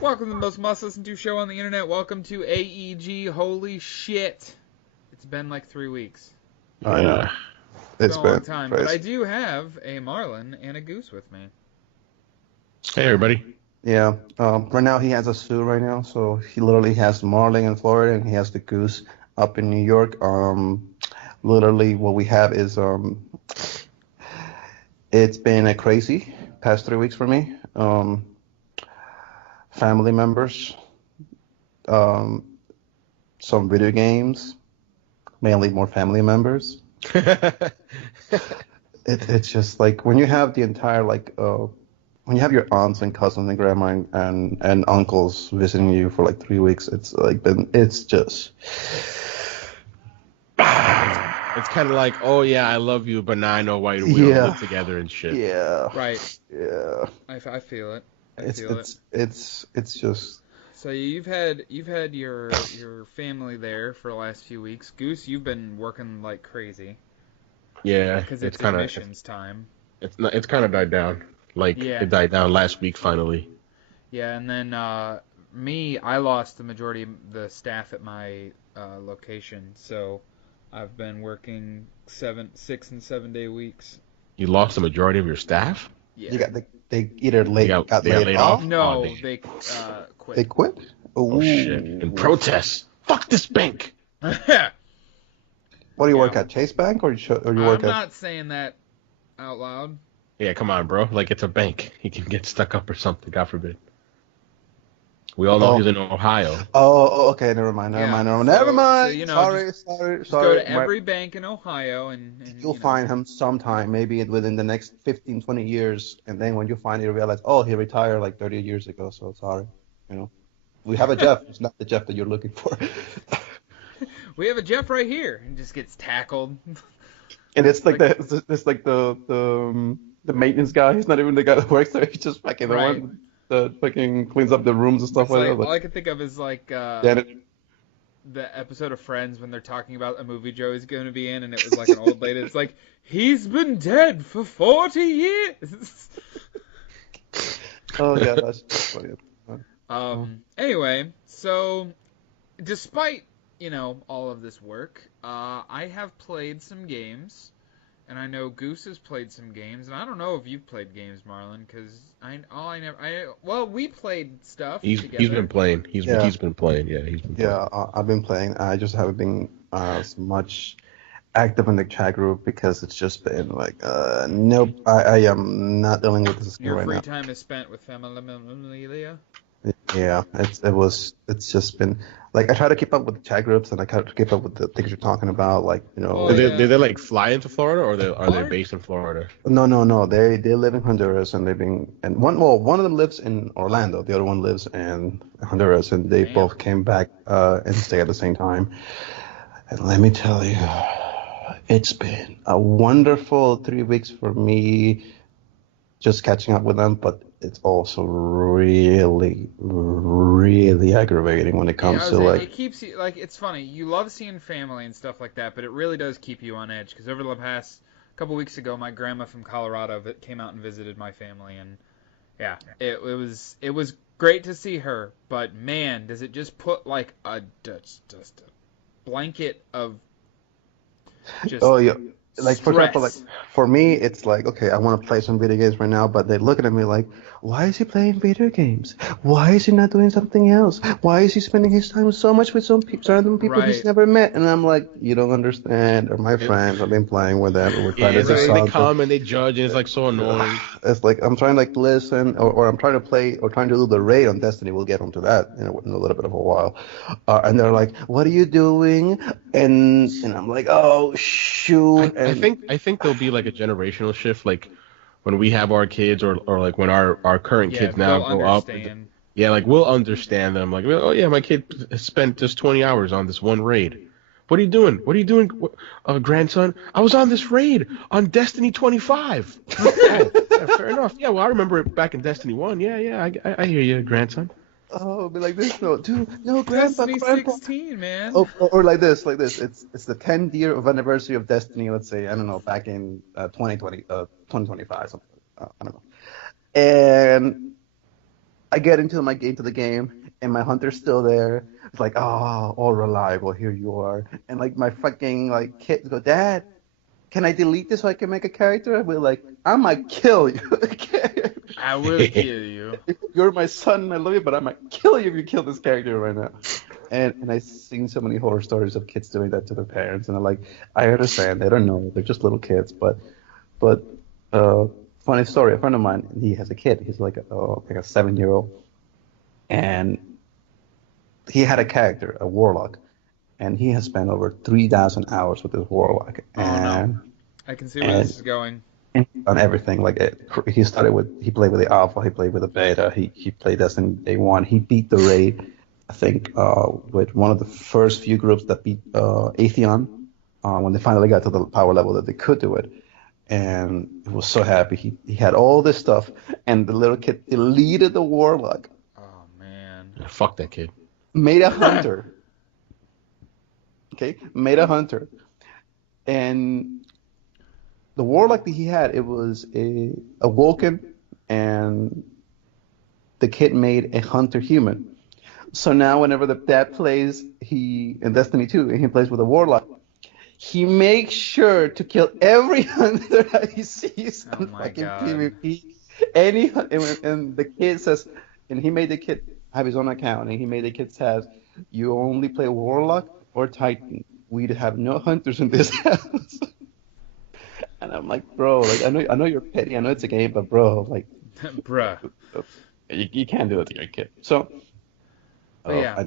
Welcome to the most must-listen to show on the internet. Welcome to AEG. Holy shit. It's been like 3 weeks. I know. It's been a long time. crazy. But I do have a Marlon and a Goose with me. Hey, everybody. Yeah. Right now he has a zoo right now, so he literally has Marlon in Florida and he has the goose up in New York. Literally what we have is it's been a crazy past 3 weeks for me. Family members, some video games, mainly more family members. It's just like when you have the entire when you have your aunts and cousins and grandma and uncles visiting you for like 3 weeks, it's just It's kind of like, oh yeah, I love you, but now I know why we don't live together and shit. Yeah. Right. Yeah. I feel it. It's just. So you've had your family there for the last few weeks. Goose, you've been working like crazy. Yeah. Because it's admissions time. It's kind of died down. Yeah. It died down last week finally. Yeah, and then me, I lost the majority of the staff at my location, so I've been working 6 and 7 day weeks. You lost the majority of your staff? Yeah. They either got laid off. No, they quit. They quit? Oh shit! In protest. Fuck this bank. What do you work at, Chase Bank, or you work at? I'm not saying that out loud. Yeah, come on, bro. Like, it's a bank. He can get stuck up or something. God forbid. We all know he's in Ohio. Oh, okay. Never mind. So, Sorry. Just go to every bank in Ohio and you'll find him sometime, maybe within the next 15, 20 years, and then when you find it, you realize, oh, he retired like 30 years ago. So sorry, we have a Jeff. It's not the Jeff that you're looking for. We have a Jeff right here, and just gets tackled. And it's like the maintenance guy. He's not even the guy that works there. He's just fucking the one that fucking cleans up the rooms and stuff like that. All I can think of is the episode of Friends when they're talking about a movie Joey's going to be in, and it was like an old lady. It's like, he's been dead for 40 years. Oh yeah, that's funny. Anyway, so despite all of this work, I have played some games, and I know Goose has played some games, and I don't know if you've played games, Marlon, because we played stuff. He's been playing. He's been playing. Yeah, he's been playing. Yeah, I've been playing. I just haven't been as much active in the chat group because it's just been like, nope, I am not dealing with this Your right now. free time is spent with family. Yeah, it's just been like I try to keep up with the chat groups and I try to keep up with the things you're talking about, like Did they like fly into Florida, or are they based in Florida? No. They live in Honduras and one of them lives in Orlando, the other one lives in Honduras, and they both came back and stayed at the same time. And let me tell you, it's been a wonderful 3 weeks for me, just catching up with them, but it's also really, really aggravating when it comes to it keeps you it's funny. You love seeing family and stuff like that, but it really does keep you on edge. Because over the past couple weeks ago, my grandma from Colorado came out and visited my family, and yeah, it was great to see her. But man, does it just put like just a blanket of just like, for example, like for me, it's like, okay, I want to play some video games right now, but they're looking at me like, why is he playing video games? Why is he not doing something else? Why is he spending his time so much with random people he's never met? And I'm like, you don't understand. Or my friends, I've been playing with them. And we're trying to they come and they judge, and it's like so annoying. It's like I'm trying to like listen, or I'm trying to play, or trying to do the raid on Destiny. We'll get onto that in a little bit of a while. And they're like, what are you doing? And I'm like, oh shoot. I think there'll be like a generational shift, like when we have our kids, or like when our current kids now grow up. Yeah, like we'll understand them. Like, oh yeah, my kid spent just 20 hours on this one raid. What are you doing? Grandson? I was on this raid on Destiny 25. Oh, yeah, fair enough. Yeah, well, I remember it back in Destiny 1. Yeah, I hear you, grandson. Oh, be like this, no, dude, no, Grandpa. Destiny 16, man. Or like this. It's the 10th year of anniversary of Destiny. Let's say, I don't know, back in 2025, something. I don't know. And I get into the game, and my hunter's still there. It's like, oh, all reliable. Here you are. And like my fucking like kids go, Dad, can I delete this so I can make a character? We're like, I might kill you. I will kill you. You're my son, I love you, but I might kill you if you kill this character right now. And I've seen so many horror stories of kids doing that to their parents, and I'm like, I understand, they don't know, they're just little kids, but funny story, a friend of mine, he has a kid, he's like a 7-year-old, and he had a character, a warlock, and he has spent over 3,000 hours with this warlock, and no. I can see where this is going. On everything. Like he played with the alpha, he played with the beta, he played Destiny Day 1, he beat the raid, I think, with one of the first few groups that beat Atheon, when they finally got to the power level that they could do it, and he was so happy. He had all this stuff, and the little kid deleted the warlock. Oh man, fuck that kid. Made a hunter. Okay, made a hunter, and the warlock that he had, it was a Vulcan, and the kid made a hunter human. So now whenever the dad plays in Destiny 2, and he plays with a warlock, he makes sure to kill every hunter that he sees on fucking PvP. And the kid says, and he made the kid have his own account, and he made the kid says, you only play warlock or titan. We have no hunters in this house. And I'm like, bro, like I know you're petty, I know it's a game, but bro, like, bruh, you can't do it to your kid. So, yeah,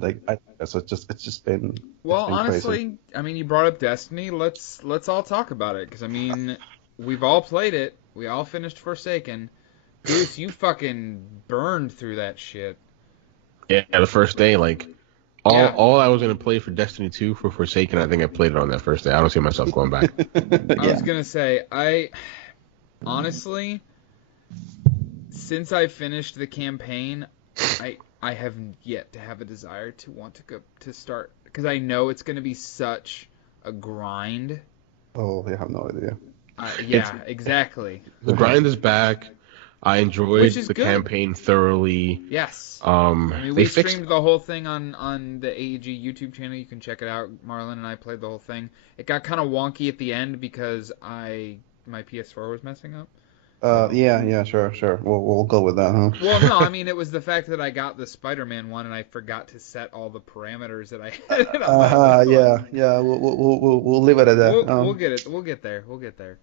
so it's just been. Well, been honestly, crazy. I mean, you brought up Destiny. Let's all talk about it, because I mean, we've all played it. We all finished Forsaken. Goose, you fucking burned through that shit. Yeah, the first day, like. All I was going to play for Destiny 2 for Forsaken, I think I played it on that first day. I don't see myself going back. I was going to say, honestly, since I finished the campaign, I have yet to have a desire to want to go to start, because I know it's going to be such a grind. Oh, I have no idea. Yeah, exactly. The grind is back. I enjoyed the campaign thoroughly. Yes. I mean, we streamed the whole thing on the AEG YouTube channel. You can check it out. Marlon and I played the whole thing. It got kind of wonky at the end because my PS4 was messing up. Yeah, sure. We'll go with that, huh? Well, no, I mean, it was the fact that I got the Spider-Man one and I forgot to set all the parameters that I had. Yeah. We'll leave it at that. We'll get it. We'll get there.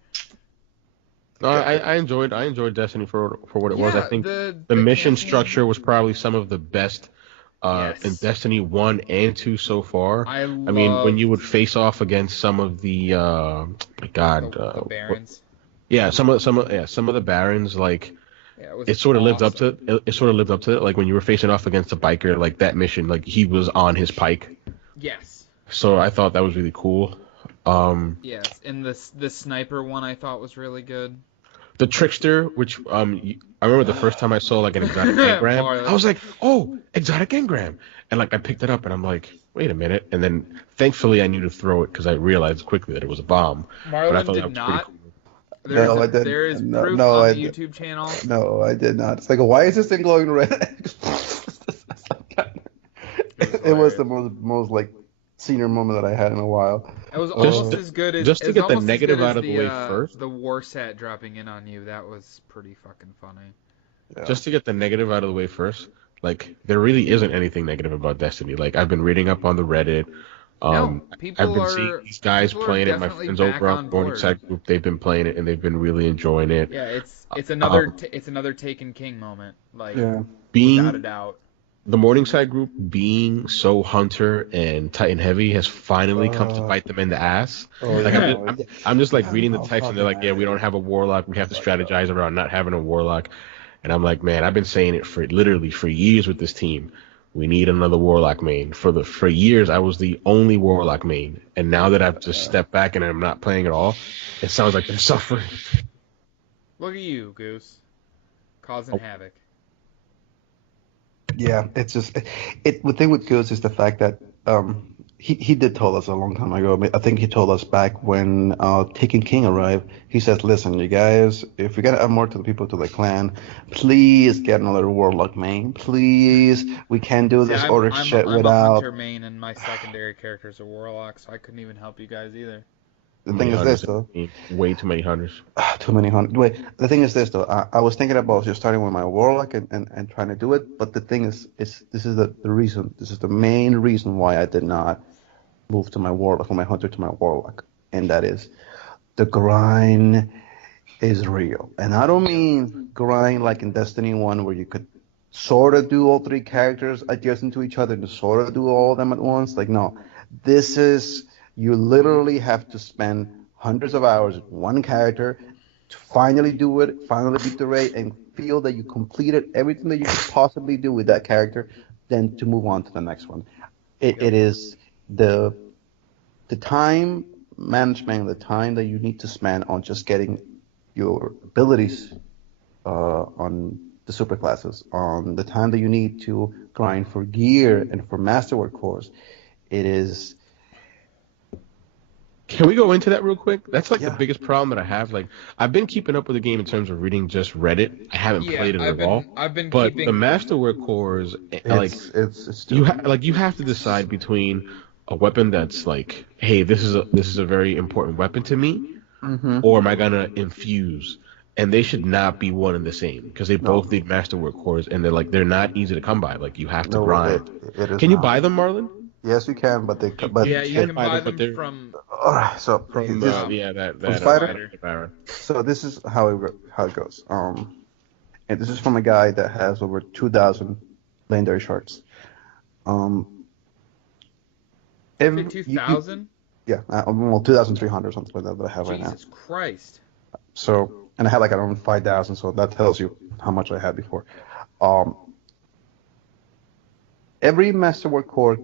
No, I enjoyed Destiny for what it was. I think the mission structure was probably some of the best in Destiny 1 and 2 so far. I mean, when you would face off against some of the the Barons. Some of the Barons, like it sort of lived up to it. It sort of lived up to it. Like when you were facing off against a biker, like that mission, like he was on his pike. Yes. So I thought that was really cool. Yes, and the sniper one I thought was really good. The Trickster, which I remember the first time I saw like an exotic engram, I was like, oh, exotic engram, and like I picked it up and I'm like, wait a minute, and then thankfully I knew to throw it because I realized quickly that it was a bomb. Marlon but I thought did that was not. Cool. There is proof on the YouTube channel. No, I did not. It's like, why is this thing glowing red? It was the most like senior moment that I had in a while. It was almost as good as just to get the negative out of the way first. The war set dropping in on you, that was pretty fucking funny. Yeah. Just to get the negative out of the way first, like there really isn't anything negative about Destiny. Like I've been reading up on the Reddit. I've been seeing these guys playing it. My friends over on the Morning Side group, they've been playing it and they've been really enjoying it. Yeah, it's another Taken King moment, like without a doubt. The Morningside group being so Hunter and Titan heavy has finally come to bite them in the ass. I'm just like reading the text and they're like, yeah, we don't have a warlock. We have to strategize around not having a warlock. And I'm like, man, I've been saying it for years with this team. We need another warlock main. For years, I was the only warlock main. And now that I've just stepped back and I'm not playing at all, it sounds like they're suffering. Look at you, Goose. Causing havoc. Yeah, it's just the thing with Goose is the fact that he did tell us a long time ago. I mean, I think he told us back when Taken King arrived. He says, "Listen, you guys, if we gotta add more to the people to the clan, please get another warlock main. Please, we can't do See, this I'm order I'm shit I'm a without." hunter main, and my secondary character's a warlock, so I couldn't even help you guys either. The Too thing many is this hunters. though. Way too many hunters. Too many hundred. Wait, the thing is this though. I was thinking about just starting with my warlock and trying to do it, but the thing is this is the reason. This is the main reason why I did not move to my warlock, from my hunter to my warlock, and that is the grind is real. And I don't mean grind like in Destiny 1 where you could sort of do all three characters adjacent to each other and sort of do all of them at once. Like, no, this is, you literally have to spend hundreds of hours with one character to finally do it, finally beat the raid, and feel that you completed everything that you could possibly do with that character, then to move on to the next one. It is the time management, the time that you need to spend on just getting your abilities on the super classes, on the time that you need to grind for gear and for masterwork cores. It is. Can we go into that real quick? That's like the Yeah. biggest problem that I have. Like, I've been keeping up with the game in terms of reading just Reddit. I haven't played it at all. I've been But keeping the masterwork cores, like, It's you have to decide between a weapon that's like, hey, this is a very important weapon to me, or am I gonna infuse? And they should not be one and the same because they both need masterwork cores, and they're not easy to come by. Like, you have to grind. it is Can you not. buy them, Marlon? Yes, you can, but yeah, you can buy but them they're from Alright, so From, this, that Spider? So this is how it goes. And this is from a guy that has over 2,000 legendary shards. Every 2,000. yeah, well, 2,300 something like that I have right now. Jesus Christ. So, and I had like around 5,000, so that tells you how much I had before. Um, every masterwork core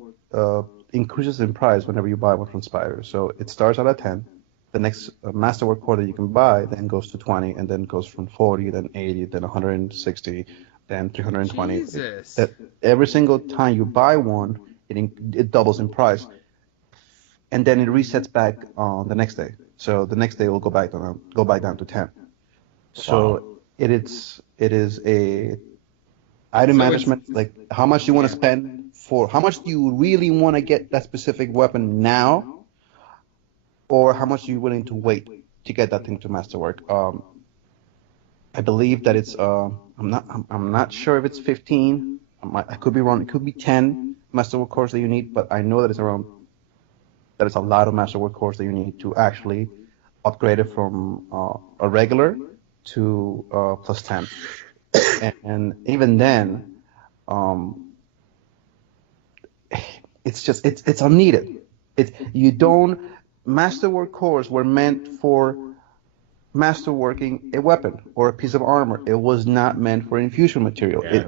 increases in price whenever you buy one from Spider. So it starts out at 10. The next masterwork core that you can buy then goes to 20, and then goes from 40, then 80, then 160, then 320. Jesus. Every single time you buy one, it doubles in price, and then it resets back on the next day. So the next day it will go back down to 10. So it is a item management, like how much you want to spend for, how much do you really want to get that specific weapon now, or how much are you willing to wait to get that thing to masterwork. I believe that it's I'm not sure if it's 15. I could be wrong. It could be 10 masterwork cores that you need, but I know that it's around. That is a lot of masterwork cores that you need to actually upgrade it from a regular to plus 10. And even then, it's unneeded. Masterwork cores were meant for masterworking a weapon or a piece of armor. It was not meant for infusion material. I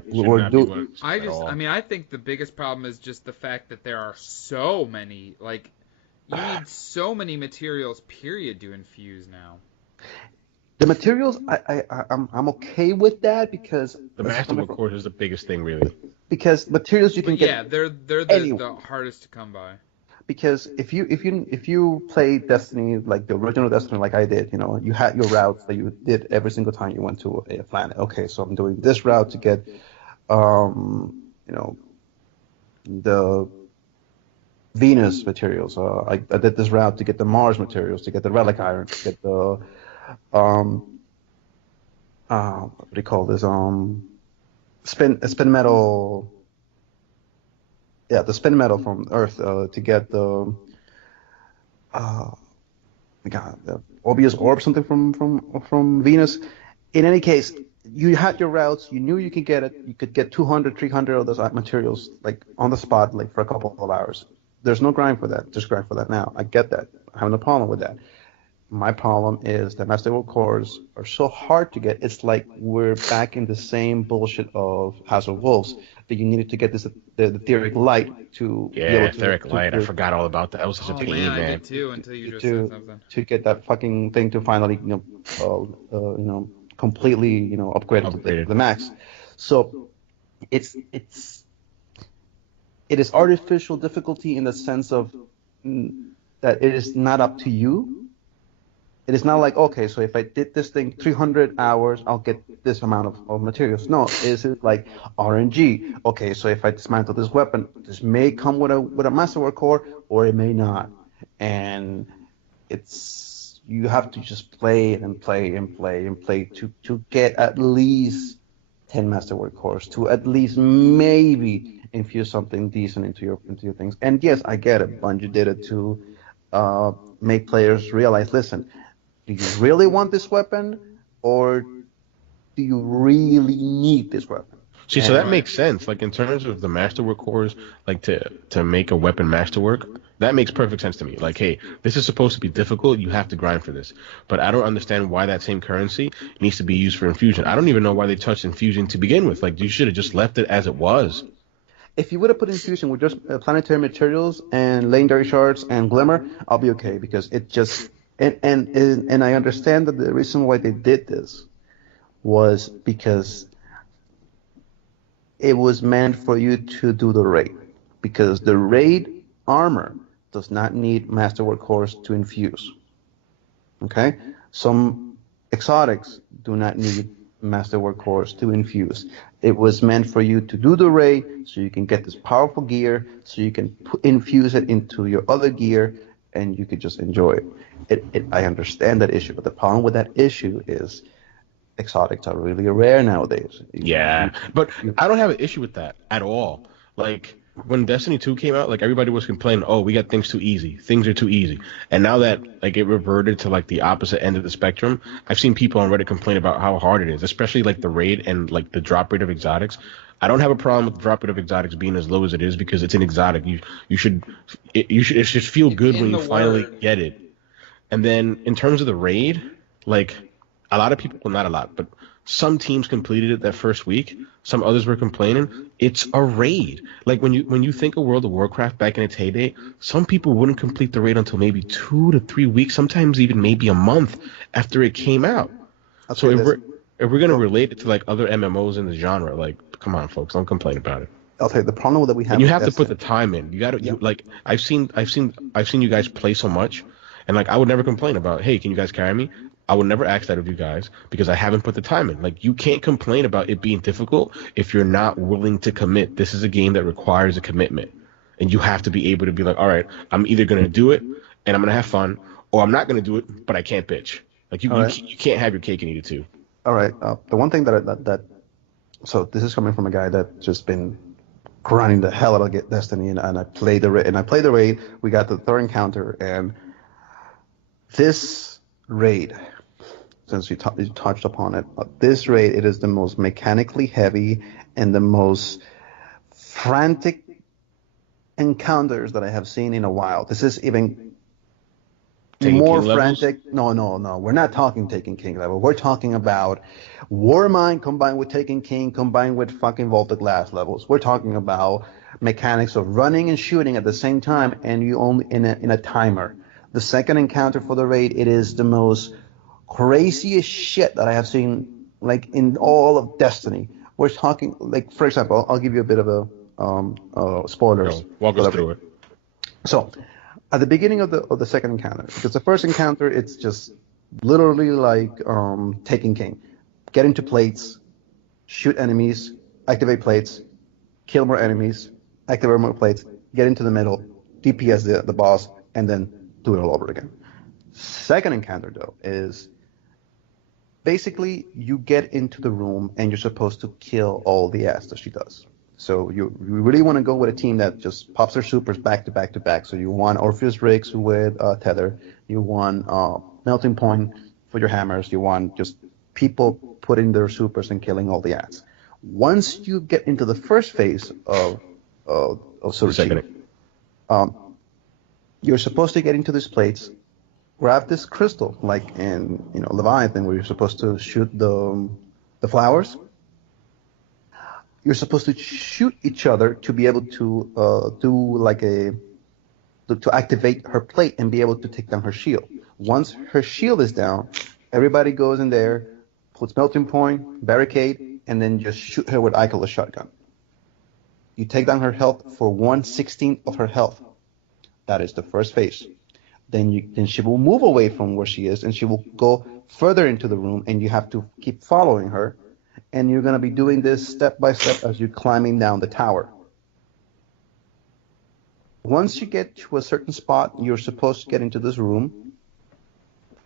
think the biggest problem is just the fact that there are so many, like, you need so many materials, period, to infuse now. The materials, I'm okay with that because the masterwork core is the biggest thing, really. Because materials you can get. Yeah, they're the hardest to come by. Because if you play Destiny like the original Destiny, like I did, you had your routes that you did every single time you went to a planet. Okay, so I'm doing this route to get, the Venus materials. I did this route to get the Mars materials, to get the relic iron, to get the what do you call this? Spin metal. Yeah, the spin metal from Earth to get the Orbius orb, something from Venus. In any case, you had your routes. You knew you could get it. You could get 200, 300 of those materials like on the spot, like for a couple of hours. There's no grind for that. Just grind for that now. I get that. I have no problem with that. My problem is that masterwork cores are so hard to get. It's like we're back in the same bullshit of House of Wolves, that you needed to get the etheric light to be able to, etheric light. I forgot all about that. That was such a pain, man. I did too, until you just said something. To get that fucking thing to finally, completely, upgrade to the max. So it's it is artificial difficulty in the sense of that it is not up to you. It is not like, okay, so if I did this thing 300 hours, I'll get this amount of materials. No, it's like RNG. Okay, so if I dismantle this weapon, this may come with a masterwork core, or it may not. And you have to just play and play and play and play to get at least 10 masterwork cores, to at least maybe infuse something decent into your things. And yes, I get it. Bungie did it to make players realize, listen, do you really want this weapon, or do you really need this weapon? See, so that makes sense. Like, in terms of the masterwork cores, like to make a weapon masterwork, that makes perfect sense to me. Like, hey, this is supposed to be difficult. You have to grind for this. But I don't understand why that same currency needs to be used for infusion. I don't even know why they touched infusion to begin with. Like, you should have just left it as it was. If you would have put infusion with just planetary materials and legendary shards and glimmer, I'll be okay, because it just and I understand that the reason why they did this was because it was meant for you to do the raid, because the raid armor does not need masterwork cores to infuse. Okay, some exotics do not need masterwork cores to infuse. It was meant for you to do the raid so you can get this powerful gear, so you can infuse it into your other gear, and you could just enjoy it. I understand that issue, but the problem with that issue is exotics are really rare nowadays. Yeah, but I don't have an issue with that at all. Like, when Destiny 2 came out, like, everybody was complaining, oh, we got things too easy. Things are too easy. And now that, like, it reverted to, like, the opposite end of the spectrum, I've seen people on Reddit complain about how hard it is, especially, like, the raid and, like, the drop rate of exotics. I don't have a problem with the drop rate of exotics being as low as it is, because it's an exotic. It should feel good when you finally get it. And then, in terms of the raid, like, a lot of people, well, not a lot, but some teams completed it that first week. Some others were complaining. It's a raid. Like, when you think of World of Warcraft back in its heyday, some people wouldn't complete the raid until maybe 2 to 3 weeks, sometimes even maybe a month after it came out. So if we're gonna relate it to, like, other MMOs in the genre, like, come on, folks, don't complain about it. I'll tell you the problem that we have. And you have to put the time in. You got to like, I've seen you guys play so much, and, like, I would never complain about, hey, can you guys carry me? I would never ask that of you guys, because I haven't put the time in. Like, you can't complain about it being difficult if you're not willing to commit. This is a game that requires a commitment, and you have to be able to be like, all right, I'm either going to do it and I'm going to have fun, or I'm not going to do it, but I can't bitch. Like, you can't have your cake and eat it too. All right. The one thing so this is coming from a guy that just been grinding the hell out of Destiny, and I played the raid. We got the third encounter, and this raid, since you touched upon it, this raid, it is the most mechanically heavy and the most frantic encounters that I have seen in a while. This is even more frantic. No. We're not talking Taken King level. We're talking about Warmind combined with Taken King combined with fucking Vault of Glass levels. We're talking about mechanics of running and shooting at the same time, and you only in a timer. The second encounter for the raid, it is the most craziest shit that I have seen, like, in all of Destiny. We're talking, like, for example, I'll give you a bit of a spoilers. Walk us through it. So, at the beginning of the second encounter, because the first encounter, it's just literally like Taken King. Get into plates, shoot enemies, activate plates, kill more enemies, activate more plates, get into the middle, DPS the boss, and then do it all over again. Second encounter, though, is basically you get into the room and you're supposed to kill all the ass that she does. So you really want to go with a team that just pops their supers back to back to back. So you want Orpheus Rigs with Tether. You want Melting Point for your hammers. You want just people putting their supers and killing all the ass. Once you get into the first phase of Swtich, you're supposed to get into these plates, grab this crystal, like in Leviathan, where you're supposed to shoot the flowers. You're supposed to shoot each other to be able to to activate her plate and be able to take down her shield. Once her shield is down, everybody goes in there, puts Melting Point, barricade, and then just shoot her with Ikelos shotgun. You take down her health for 1/16 of her health. That is the first phase. Then she will move away from where she is, and she will go further into the room, and you have to keep following her. And you're going to be doing this step by step as you're climbing down the tower. Once you get to a certain spot, you're supposed to get into this room,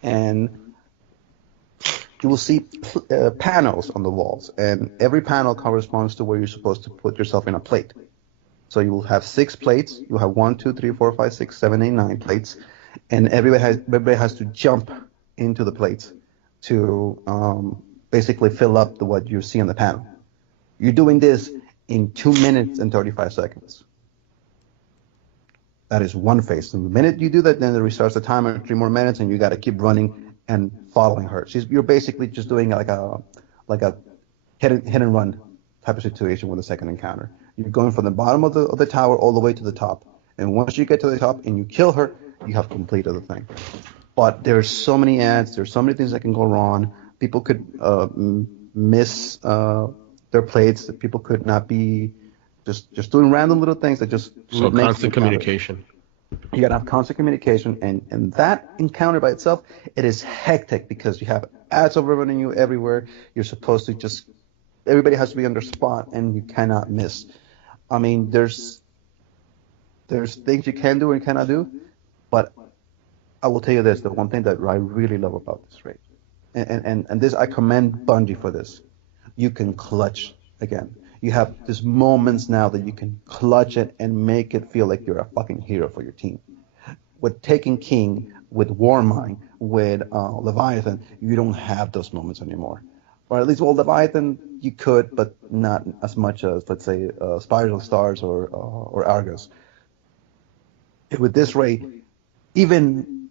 and you will see panels on the walls, and every panel corresponds to where you're supposed to put yourself in a plate. So you will have 6 plates. You'll have 1, 2, 3, 4, 5, 6, 7, 8, 9 plates, and everybody has to jump into the plates to basically fill up what you see on the panel. You're doing this in 2 minutes and 35 seconds. That is one phase. And the minute you do that, then it restarts the timer 3 more minutes, and you got to keep running and following her. You're basically just doing like a hit and run type of situation with a second encounter. You're going from the bottom of the tower all the way to the top, and once you get to the top and you kill her, you have completed the thing. But there's so many ads. There's so many things that can go wrong. People could miss their plates. People could not be just doing random little things that just so constant communication. You gotta have constant communication, and that encounter by itself, it is hectic because you have ads overrunning you everywhere. You're supposed to everybody has to be on their spot, and you cannot miss. I mean, there's things you can do and cannot do, but I will tell you this: the one thing that I really love about this raid, and this I commend Bungie for this, you can clutch again. You have these moments now that you can clutch it and make it feel like you're a fucking hero for your team. With Taken King, with Warmind, with Leviathan, you don't have those moments anymore. Or at least, well, Leviathan you could, but not as much as, let's say, Spiral Stars or Argus. With this raid, even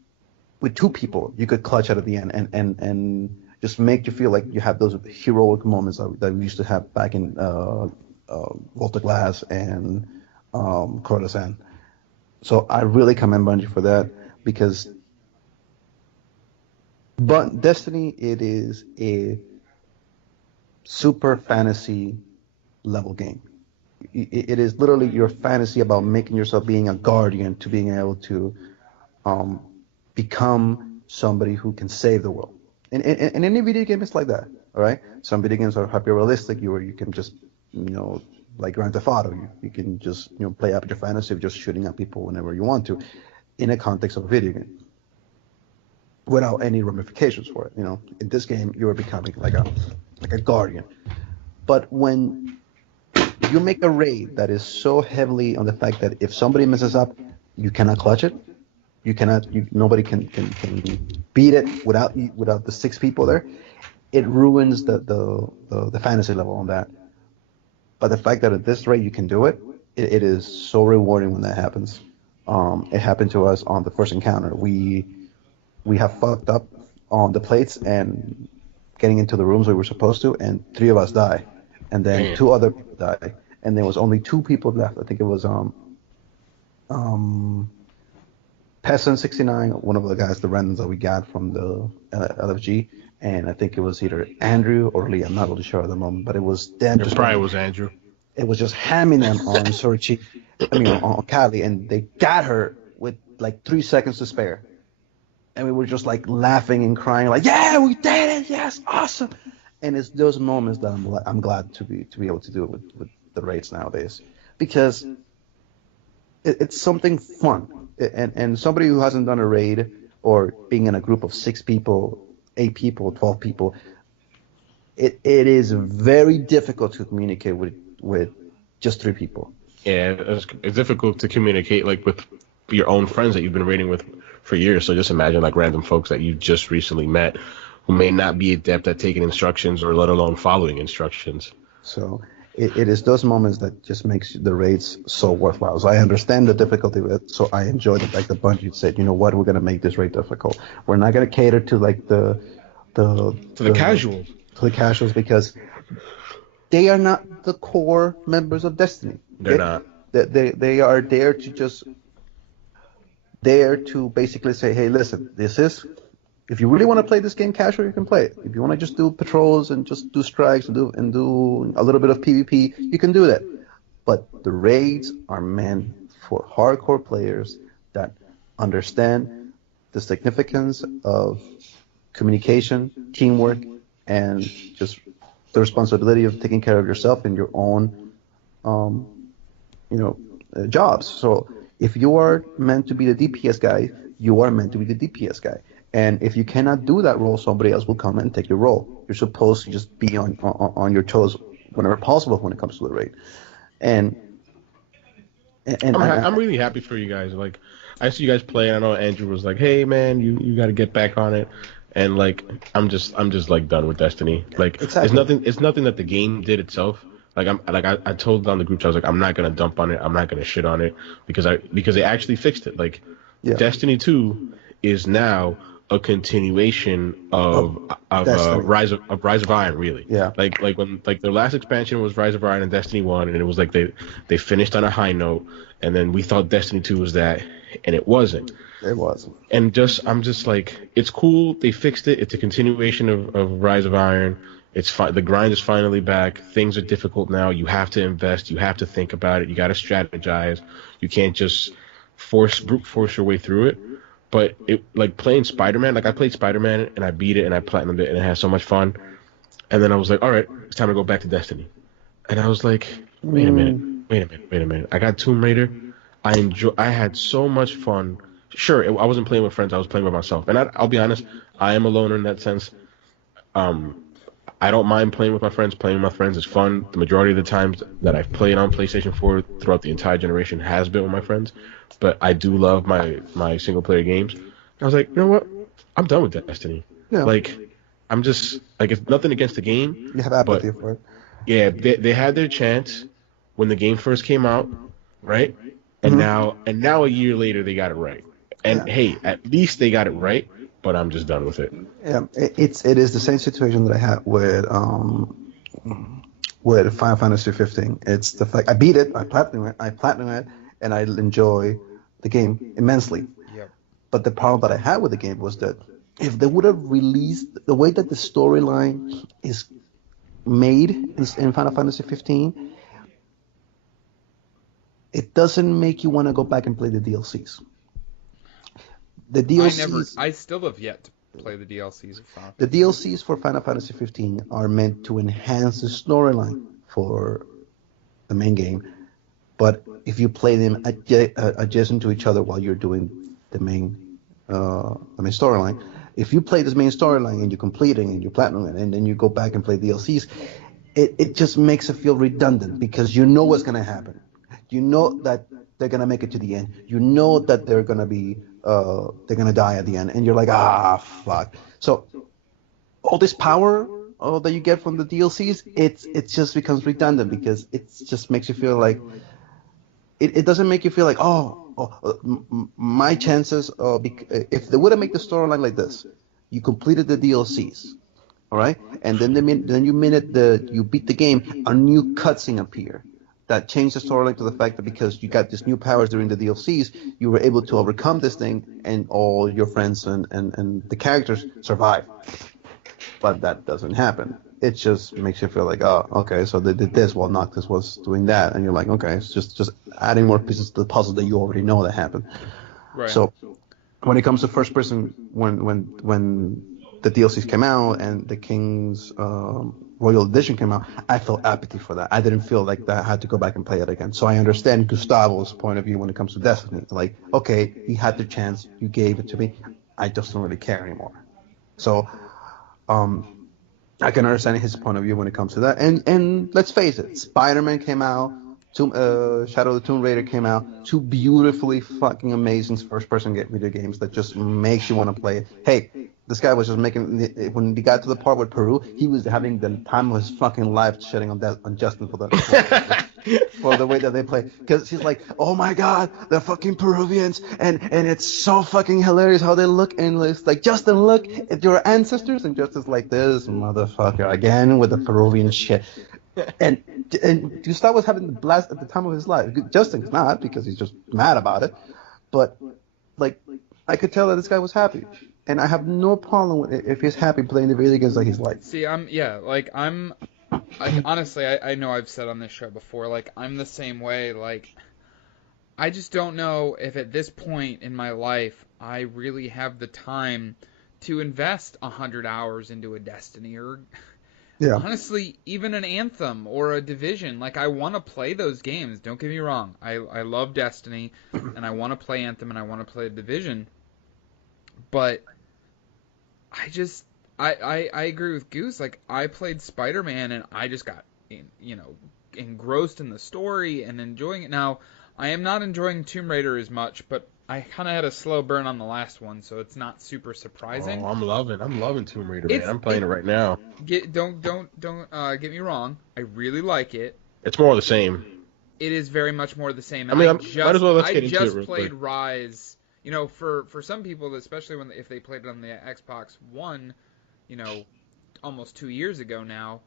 with 2 people, you could clutch it at the end and just make you feel like you have those heroic moments that we used to have back in Walter Glass and Coruscant. So I really commend Bungie for that, because Destiny, it is a super fantasy level game. It is literally your fantasy about making yourself being a guardian to being able to become somebody who can save the world. And any video game is like that, all right? Some video games are hyper realistic, where you can just, like Grand Theft Auto, you can just, play up your fantasy of just shooting at people whenever you want to, in a context of a video game, without any ramifications for it. In this game, you are becoming like a guardian. But when you make a raid that is so heavily on the fact that if somebody messes up, you cannot clutch it. Nobody can beat it without the 6 people there. It ruins the fantasy level on that. But the fact that at this rate you can do it, it is so rewarding when that happens. It happened to us on the first encounter. We have fucked up on the plates and getting into the rooms we were supposed to, and 3 of us die, and then 2 other people die, and there was only 2 people left. I think it was Peasant 69, one of the guys, the randoms that we got from the LFG, and I think it was either Andrew or Lee. I'm not really sure at the moment, but it was them. It probably was Andrew. It was just hamming them on Swtich, on Kali, and they got her with like 3 seconds to spare, and we were just like laughing and crying, like, "Yeah, we did it! Yes, awesome!" And it's those moments that I'm glad to be able to do it with the raids nowadays, because it's something fun. And somebody who hasn't done a raid, or being in a group of 6 people, 8 people, 12 people, it is very difficult to communicate with just 3 people. Yeah, it's difficult to communicate like with your own friends that you've been raiding with for years. So just imagine like random folks that you just recently met who may not be adept at taking instructions or let alone following instructions. So it is those moments that just makes the raids so worthwhile. So I understand the difficulty of it, so I enjoy the fact that Bungie said, you know what, we're going to make this raid difficult. We're not going to cater to like the casuals. To the casuals, because they are not the core members of Destiny. They're not. They are there to basically say, hey, listen, this is, if you really want to play this game casual, you can play it. If you want to just do patrols and just do strikes and do a little bit of PvP, you can do that. But the raids are meant for hardcore players that understand the significance of communication, teamwork, and just the responsibility of taking care of yourself and your own, um, jobs. So if you are meant to be the DPS guy, you are meant to be the DPS guy. And if you cannot do that role, somebody else will come and take your role. You're supposed to just be on your toes whenever possible when it comes to the raid. And I'm really happy for you guys. Like, I see you guys play, and I know Andrew was like, "Hey, man, you got to get back on it." And like, I'm just like done with Destiny. Like, exactly. it's nothing that the game did itself. Like, I told on the group chat, I was like, I'm not gonna dump on it. I'm not gonna shit on it because they actually fixed it. Like, Yeah. Destiny 2 is now a continuation of Rise of Iron, really. Yeah. Like when their last expansion was Rise of Iron and Destiny 1, and it was like they finished on a high note, and then we thought Destiny 2 was that, and it wasn't. It wasn't. And I'm just like, it's cool. They fixed it. It's a continuation of Rise of Iron. It's fine. The grind is finally back. Things are difficult now. You have to invest. You have to think about it. You got to strategize. You can't just brute force your way through it. But it, like playing Spider-Man, like I played Spider-Man and I beat it and I platinumed it and it had so much fun. And then I was like, all right, it's time to go back to Destiny. And I was like, wait a minute. I got Tomb Raider. I had so much fun. Sure, I wasn't playing with friends. I was playing with myself. And I'll be honest, I am a loner in that sense. I don't mind playing with my friends. Playing with my friends is fun. The majority of the times that I've played on PlayStation 4 throughout the entire generation has been with my friends. But I do love my single player games. I was like, you know what? I'm done with Destiny. Yeah. Like, I'm just like, it's nothing against the game. You have apathy for it. Yeah, they had their chance when the game first came out, right? And now a year later they got it right. And hey, at least they got it right. But I'm just done with it. Yeah, it is the same situation that I had with Final Fantasy 15. It's the fact I beat it, I platinum it, and I enjoy the game immensely. Yep. But the problem that I had with the game was that if they would have released the way that the storyline is made in Final Fantasy 15, it doesn't make you want to go back and play the DLCs. The DLCs. I still have yet to play the DLCs. The DLCs for Final Fantasy 15 are meant to enhance the storyline for the main game, but if you play them adjacent to each other while you're doing the main storyline, if you play this main storyline and you're completing and you're platinum and then you go back and play DLCs, it just makes it feel redundant because you know what's gonna happen. You know that they're gonna make it to the end. You know that they're gonna die at the end, and you're like, fuck. So all this power that you get from the DLCs, it just becomes redundant because it just makes you feel like it doesn't make you feel like my chances. If they would have made the storyline like this, you completed the DLCs, all right, and then you beat the game, a new cutscene appear. That changed the storyline to the fact that because you got these new powers during the DLCs, you were able to overcome this thing, and all your friends and the characters survive. But that doesn't happen. It just makes you feel like, oh, okay, so they did this while Noctis was doing that, and you're like, okay, it's just adding more pieces to the puzzle that you already know that happened. Right. So when it comes to first person, when the DLCs came out and the King's Royal Edition came out, I felt apathy for that. I didn't feel like that I had to go back and play it again. So I understand Gustavo's point of view when it comes to Destiny. Like, okay, you had the chance, you gave it to me, I just don't really care anymore. So I can understand his point of view when it comes to that. And let's face it, Spider-Man came out, Shadow of the Tomb Raider came out, two beautifully fucking amazing first-person video games that just makes you want to play it. Hey, this guy was just when he got to the part with Peru, he was having the time of his fucking life shitting on Justin for the way that they play. Because he's like, oh my god, the fucking Peruvians, and it's so fucking hilarious how they look, and it's like, Justin, look at your ancestors, and Justin's like, this motherfucker again with the Peruvian shit. And Gustavo was having the blast at the time of his life. Justin's not, because he's just mad about it. But like, I could tell that this guy was happy. And I have no problem with it if he's happy playing the video games like he's like. See, I'm Honestly, I know I've said on this show before, like, I'm the same way. Like, I just don't know if at this point in my life I really have the time to invest 100 hours into a Destiny or Yeah. honestly even an Anthem or a Division. Like, I want to play those games. Don't get me wrong. I love Destiny and I want to play Anthem and I want to play Division. But I just I agree with Goose. Like, I played Spider-Man and I just got engrossed in the story and enjoying it. Now, I am not enjoying Tomb Raider as much, but I kind of had a slow burn on the last one, so it's not super surprising. Oh, I'm loving Tomb Raider, man. I'm playing it right now. Don't get me wrong. I really like it. It's more of the same. It is very much more the same. I mean, might as well let's get into it real quick. I just played Rise. You know, for some people, especially if they played it on the Xbox One, almost 2 years ago now,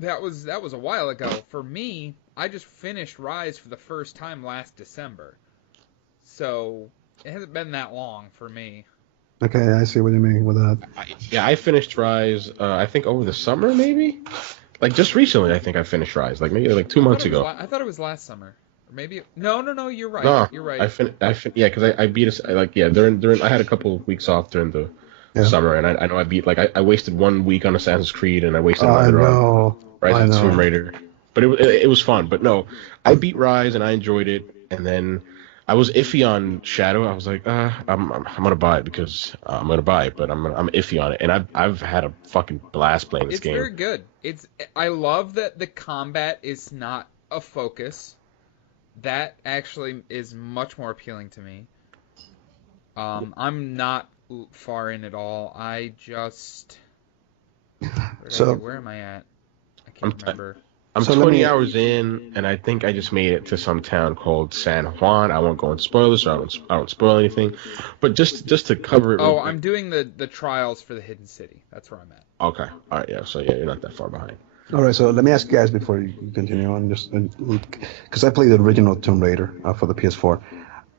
that was a while ago. For me, I just finished Rise for the first time last December. So, it hasn't been that long for me. Okay, I see what you mean with that. I finished Rise, I think over the summer, maybe? Like, just recently, I think I finished Rise. Like, maybe like 2 months ago. I thought it was last summer. Or maybe... No, you're right. No, you're right. Yeah, because I beat it, during I had a couple of weeks off during the summer, and I know I beat, like, I wasted 1 week on Assassin's Creed, and I wasted another on Rise of Tomb Raider. But it was fun. But no, I beat Rise, and I enjoyed it, and then... I was iffy on Shadow. I was like, I'm gonna buy it because I'm gonna buy it, but I'm iffy on it. And I've had a fucking blast playing this game. It's very good. I love that the combat is not a focus. That actually is much more appealing to me. I'm not far in at all. I just where am I at? I can't remember. I'm 20 hours in, and I think I just made it to some town called San Juan. I won't go into spoilers, so I won't spoil anything. But just to cover it. Oh, I'm doing the trials for the Hidden City. That's where I'm at. Okay. All right. Yeah. So you're not that far behind. All right. So let me ask you guys before you continue on, just because I played the original Tomb Raider for the PS4.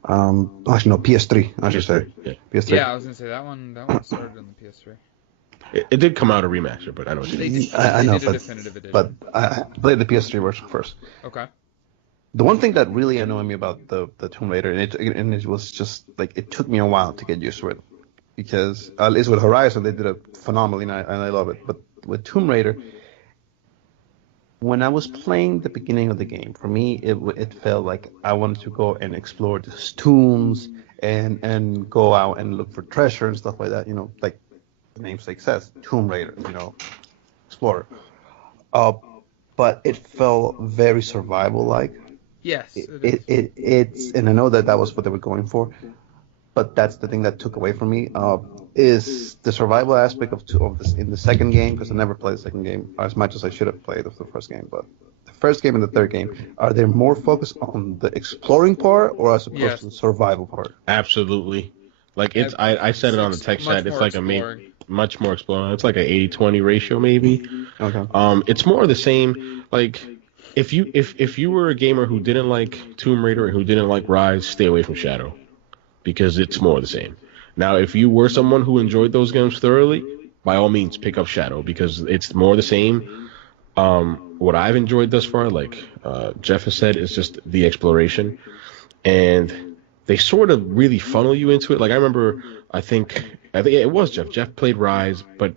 Actually, no, PS3. I should say. Yeah. PS3. Yeah, I was gonna say that one started on the PS3. It did come out a remaster, but I know what you mean. I know, did a definitive edition. But I played the PS3 version first. Okay. The one thing that really annoyed me about the Tomb Raider, and it was just like it took me a while to get used to it, because at least with Horizon they did it phenomenally, and I love it. But with Tomb Raider, when I was playing the beginning of the game, for me it felt like I wanted to go and explore these tombs and go out and look for treasure and stuff like that. Like the namesake says, Tomb Raider, explorer. But it felt very survival-like. Yes. It's and I know that was what they were going for, but that's the thing that took away from me. Is the survival aspect of this in the second game, because I never played the second game as much as I should have played of the first game. But the first game and the third game, are they more focused on the exploring part or as opposed to the survival part? Absolutely. Like I said it on the text chat. It's like much more exploring. It's like an 80-20 ratio maybe. Okay. It's more of the same. Like if you were a gamer who didn't like Tomb Raider and who didn't like Rise, stay away from Shadow, because it's more of the same. Now, if you were someone who enjoyed those games thoroughly, by all means pick up Shadow, because it's more the same. What I've enjoyed thus far, like Jeff has said, is just the exploration, and they sort of really funnel you into it. Like I think it was Jeff. Jeff played Rise, but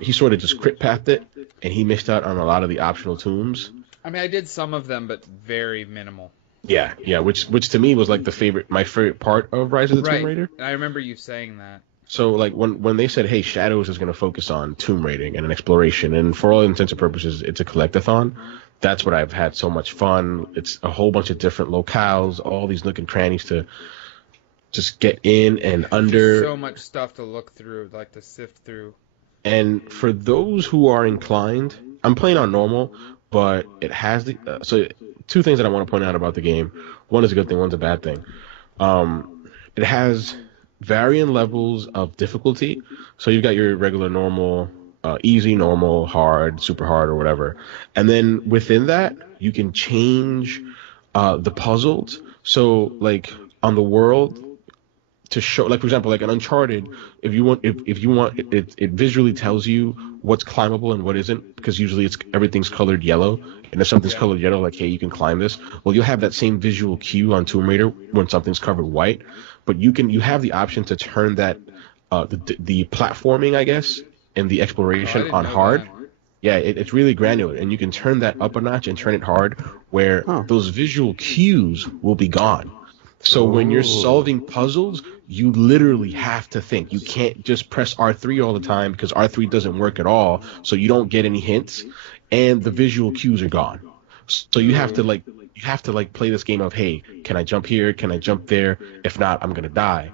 he sort of just crit pathed it, and he missed out on a lot of the optional tombs. I mean, I did some of them, but very minimal. Yeah, which to me was like my favorite part of Rise of the Tomb Raider. I remember you saying that. So like when they said, hey, Shadows is going to focus on tomb raiding and an exploration, and for all intents and purposes, it's a collectathon. That's what I've had so much fun. It's a whole bunch of different locales, all these nook and crannies to just get in and under. There's so much stuff to look through, like to sift through. And for those who are inclined, I'm playing on normal, but it has so two things that I want to point out about the game. One is a good thing, one's a bad thing. It has varying levels of difficulty. So you've got your regular normal, easy, normal, hard, super hard, or whatever. And then within that, you can change the puzzles. So like on the world, to show, like for example, like an Uncharted, if you want it visually tells you what's climbable and what isn't, because usually everything's colored yellow, and if something's colored yellow, like, hey, you can climb this. Well, you'll have that same visual cue on Tomb Raider when something's covered white, but you have the option to turn that the platforming, I guess, and the exploration on hard. That. Yeah, it's really granular, and you can turn that up a notch and turn it hard, where those visual cues will be gone. So when you're solving puzzles, you literally have to think. You can't just press R3 all the time, because R3 doesn't work at all, so you don't get any hints, and the visual cues are gone. So you have to play this game of, hey, can I jump here? Can I jump there? If not, I'm gonna die.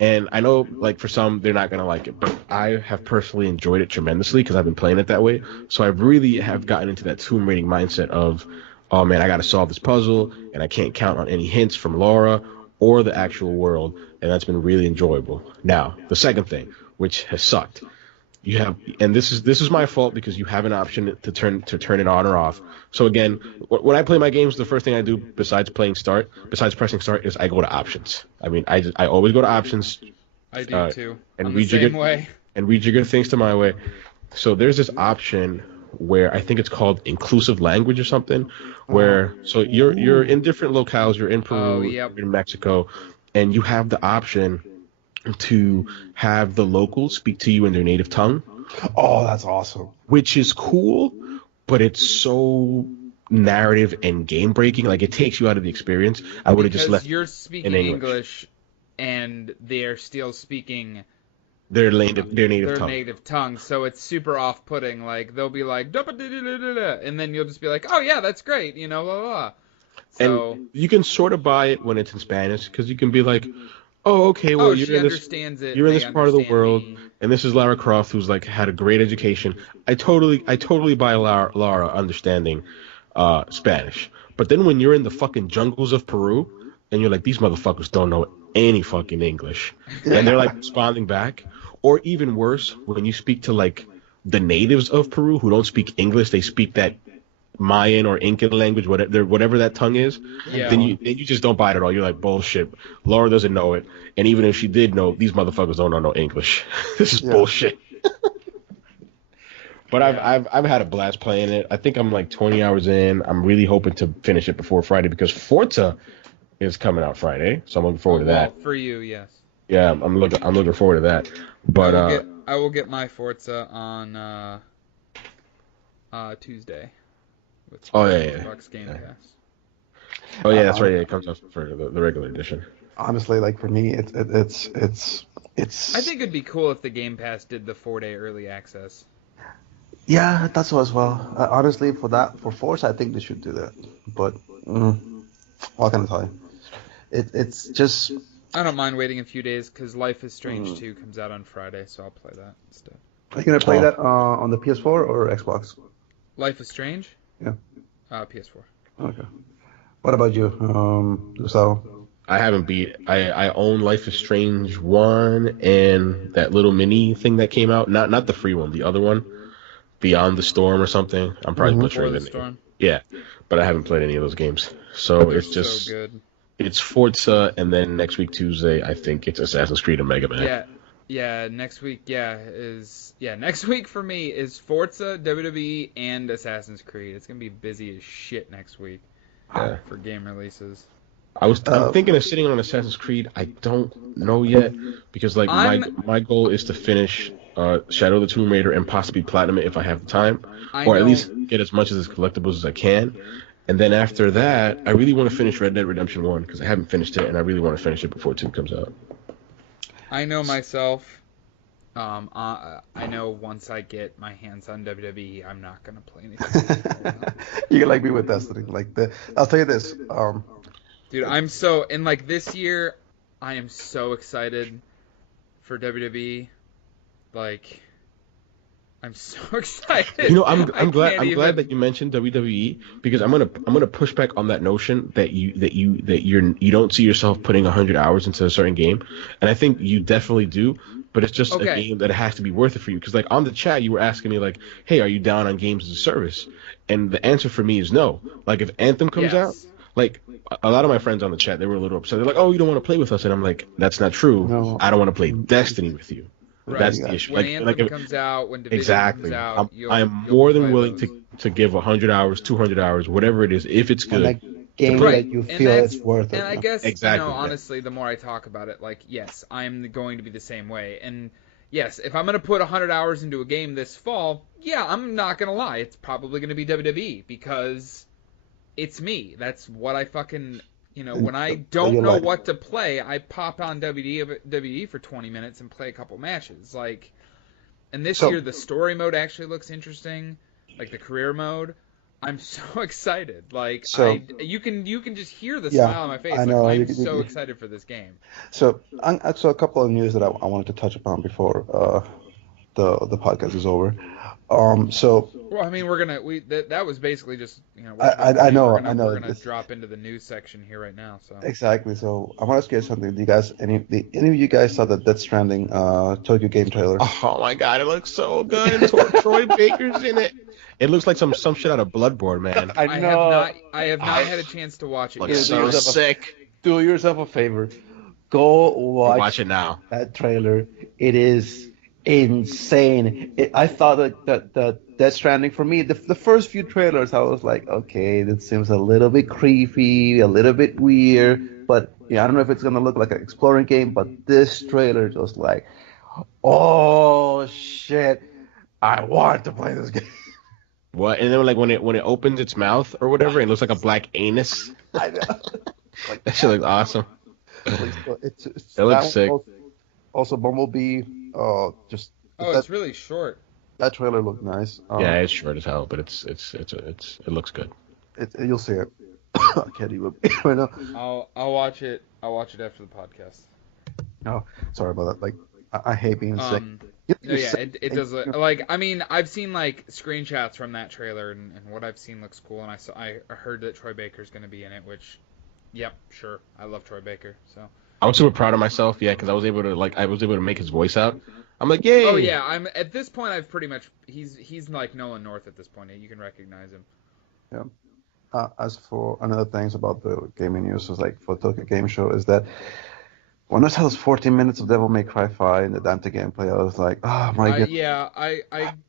And I know, like, for some, they're not gonna like it, but I have personally enjoyed it tremendously because I've been playing it that way. So I really have gotten into that Tomb Raider mindset of, oh man, I got to solve this puzzle, and I can't count on any hints from Laura or the actual world, and that's been really enjoyable. Now, the second thing, which has sucked, you have, and this is my fault, because you have an option to turn it on or off. So again, when I play my games, the first thing I do besides pressing start, is I go to options. I mean, I always go to options. I do too. And rejigger things to my way. So there's this option where I think it's called inclusive language or something, where so you're in different locales, you're in Peru, you're in Mexico, and you have the option to have the locals speak to you in their native tongue. Oh, that's awesome. Which is cool, but it's so narrative and game breaking. Like, it takes you out of the experience. I would have just left. You're speaking English, and they're still speaking their native tongue, so it's super off-putting. Like, they'll be like, and then you'll just be like, oh yeah, that's great, blah, blah, blah. So, and you can sort of buy it when it's in Spanish, because you can be like, oh, okay, well, you're in this part of the world, and this is Lara Croft, who's like had a great education. I totally buy Lara understanding Spanish. But then when you're in the fucking jungles of Peru, and you're like, these motherfuckers don't know any fucking English, and they're like responding back. Or even worse, when you speak to like the natives of Peru who don't speak English, they speak that Mayan or Incan language, whatever that tongue is. Yeah. Then you just don't buy it at all. You're like, bullshit. Laura doesn't know it, and even if she did know, these motherfuckers don't know no English. This is bullshit. But I've had a blast playing it. I think I'm like 20 hours in. I'm really hoping to finish it before Friday, because Forza is coming out Friday, so I'm looking forward to that. For you, yes. Yeah, I'm looking forward to that. But I will get my Forza on Tuesday. With Xbox Game Pass. Oh yeah, that's right. Yeah, it comes out for the regular edition. Honestly, like for me, it's. I think it'd be cool if the Game Pass did the 4-day early access. Yeah, that's so as well. Honestly, for Forza, I think they should do that. But what can I tell you? It's just. I don't mind waiting a few days, because Life is Strange 2 comes out on Friday, so I'll play that instead. Are you gonna play that on the PS4 or Xbox? Life is Strange? Yeah. PS4. Okay. What about you, Gustavo? I haven't beat. I own Life is Strange 1 and that little mini thing that came out. Not the free one, the other one, Beyond the Storm or something. I'm probably butchering the name. Yeah, but I haven't played any of those games, so it's just so good. It's Forza, and then next week Tuesday, I think it's Assassin's Creed and Mega Man. Yeah. Next week, next week for me is Forza, WWE, and Assassin's Creed. It's gonna be busy as shit next week for game releases. I'm thinking of sitting on Assassin's Creed. I don't know yet, because like my goal is to finish Shadow of the Tomb Raider and possibly platinum it if I have the time, or at least get as much of its collectibles as I can. And then after that, I really want to finish Red Dead Redemption 1, because I haven't finished it, and I really want to finish it before 2 comes out. I know myself. I know once I get my hands on WWE, I'm not going to play anything. You can like me with Destiny. I'll tell you this. Dude, I'm so... And like this year, I am so excited for WWE. Like... I'm so excited. I'm glad that you mentioned WWE, because I'm gonna push back on that notion that you don't see yourself putting 100 hours into a certain game, and I think you definitely do. But it's just a game that has to be worth it for you. Because like on the chat, you were asking me like, "Hey, are you down on games as a service?" And the answer for me is no. Like if Anthem comes out, like a lot of my friends on the chat, they were a little upset. They're like, "Oh, you don't want to play with us," and I'm like, "That's not true. No. I don't want to play Destiny with you." Right. That's the issue. When Anthem comes out, when Division exactly. comes out, I'm more than willing to give 100 hours, 200 hours, whatever it is, if it's good. Game that you feel it's worth it. And I guess, exactly, honestly, the more I talk about it, like, yes, I'm going to be the same way. And yes, if I'm going to put 100 hours into a game this fall, yeah, I'm not going to lie. It's probably going to be WWE because it's me. That's what I fucking, when I don't know what to play, I pop on WWE for 20 minutes and play a couple matches. Like, and this year the story mode actually looks interesting, like the career mode. I'm so excited. Like, you can just hear the smile on my face. I know. I'm so excited for this game. So I saw a couple of news that I wanted to touch upon before the podcast is over. Well, I mean, that was basically just I know. We're gonna drop into the news section here right now. So exactly. So I want to ask you something. Do you guys any of you guys saw the Death Stranding Tokyo game trailer? Oh my god, it looks so good. Troy Baker's in it. It looks like some shit out of Bloodborne, man. I know. I have not had a chance to watch it. Looks so sick. Do yourself a favor. Go watch it now. That trailer. It is insane. I thought that Death Stranding, for me, the first few trailers, I was like, okay, this seems a little bit creepy, a little bit weird, but I don't know if it's gonna look like an exploring game. But this trailer just like, oh shit, I want to play this game. What? And then like when it opens its mouth or whatever, it looks like a black anus. I know. That shit looks awesome. It looks sick. Also, Bumblebee. It's really short. That trailer looked nice. Yeah, it's short as hell, but it looks good. You'll see it. I can't even right now. I'll watch it. I'll watch it after the podcast. No, sorry about that. Like, I hate being sick. It does look like. I mean, I've seen like screenshots from that trailer, and what I've seen looks cool. And I heard that Troy Baker's going to be in it, which, yep, sure, I love Troy Baker. So I was super proud of myself, because I was able to make his voice out. I'm like, yay! Oh yeah, I'm at this point. I've pretty much he's like Nolan North at this point. You can recognize him. Yeah. As for another things about the gaming news, is like for Tokyo Game Show, is that when I saw those 14 minutes of Devil May Cry 5 and the Dante gameplay, I was like, oh my god. Yeah,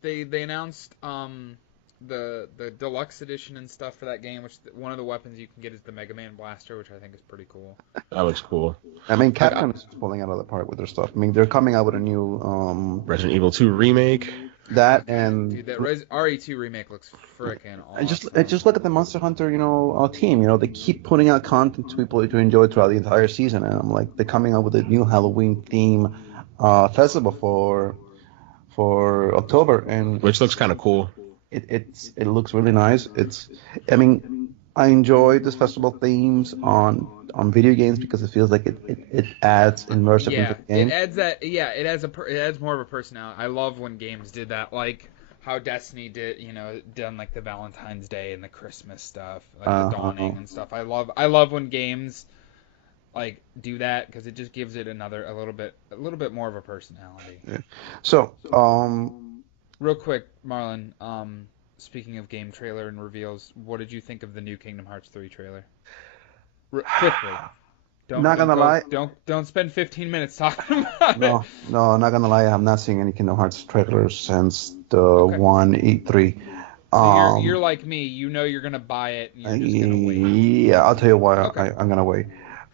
they announced the deluxe edition and stuff for that game, which one of the weapons you can get is the Mega Man blaster, which I think is pretty cool. That looks cool. I mean, Capcom is pulling out of the park with their stuff. I mean, they're coming out with a new Resident Evil 2 remake. That and dude, that RE2 remake looks freaking awesome. And just look at the Monster Hunter, team. They keep putting out content to people to enjoy throughout the entire season, and I'm like, they're coming out with a new Halloween theme festival for October, and which looks kind of cool. It looks really nice. I enjoy this festival themes on video games because it feels like it adds immersive into the game. It adds that. Yeah, it adds more of a personality. I love when games did that, like how Destiny did. Done like the Valentine's Day and the Christmas stuff, like the Dawning and stuff. I love when games like do that because it just gives it a little bit more of a personality. Yeah. So, real quick, Marlon. Speaking of game trailer and reveals, what did you think of the new Kingdom Hearts 3 trailer? Quickly. Don't spend 15 minutes talking about it. No, I'm not gonna lie. I'm not seeing any Kingdom Hearts trailers since the one E3. So you're like me. You're gonna buy it. And you're just gonna wait. Yeah, I'll tell you why. Okay. I'm gonna wait.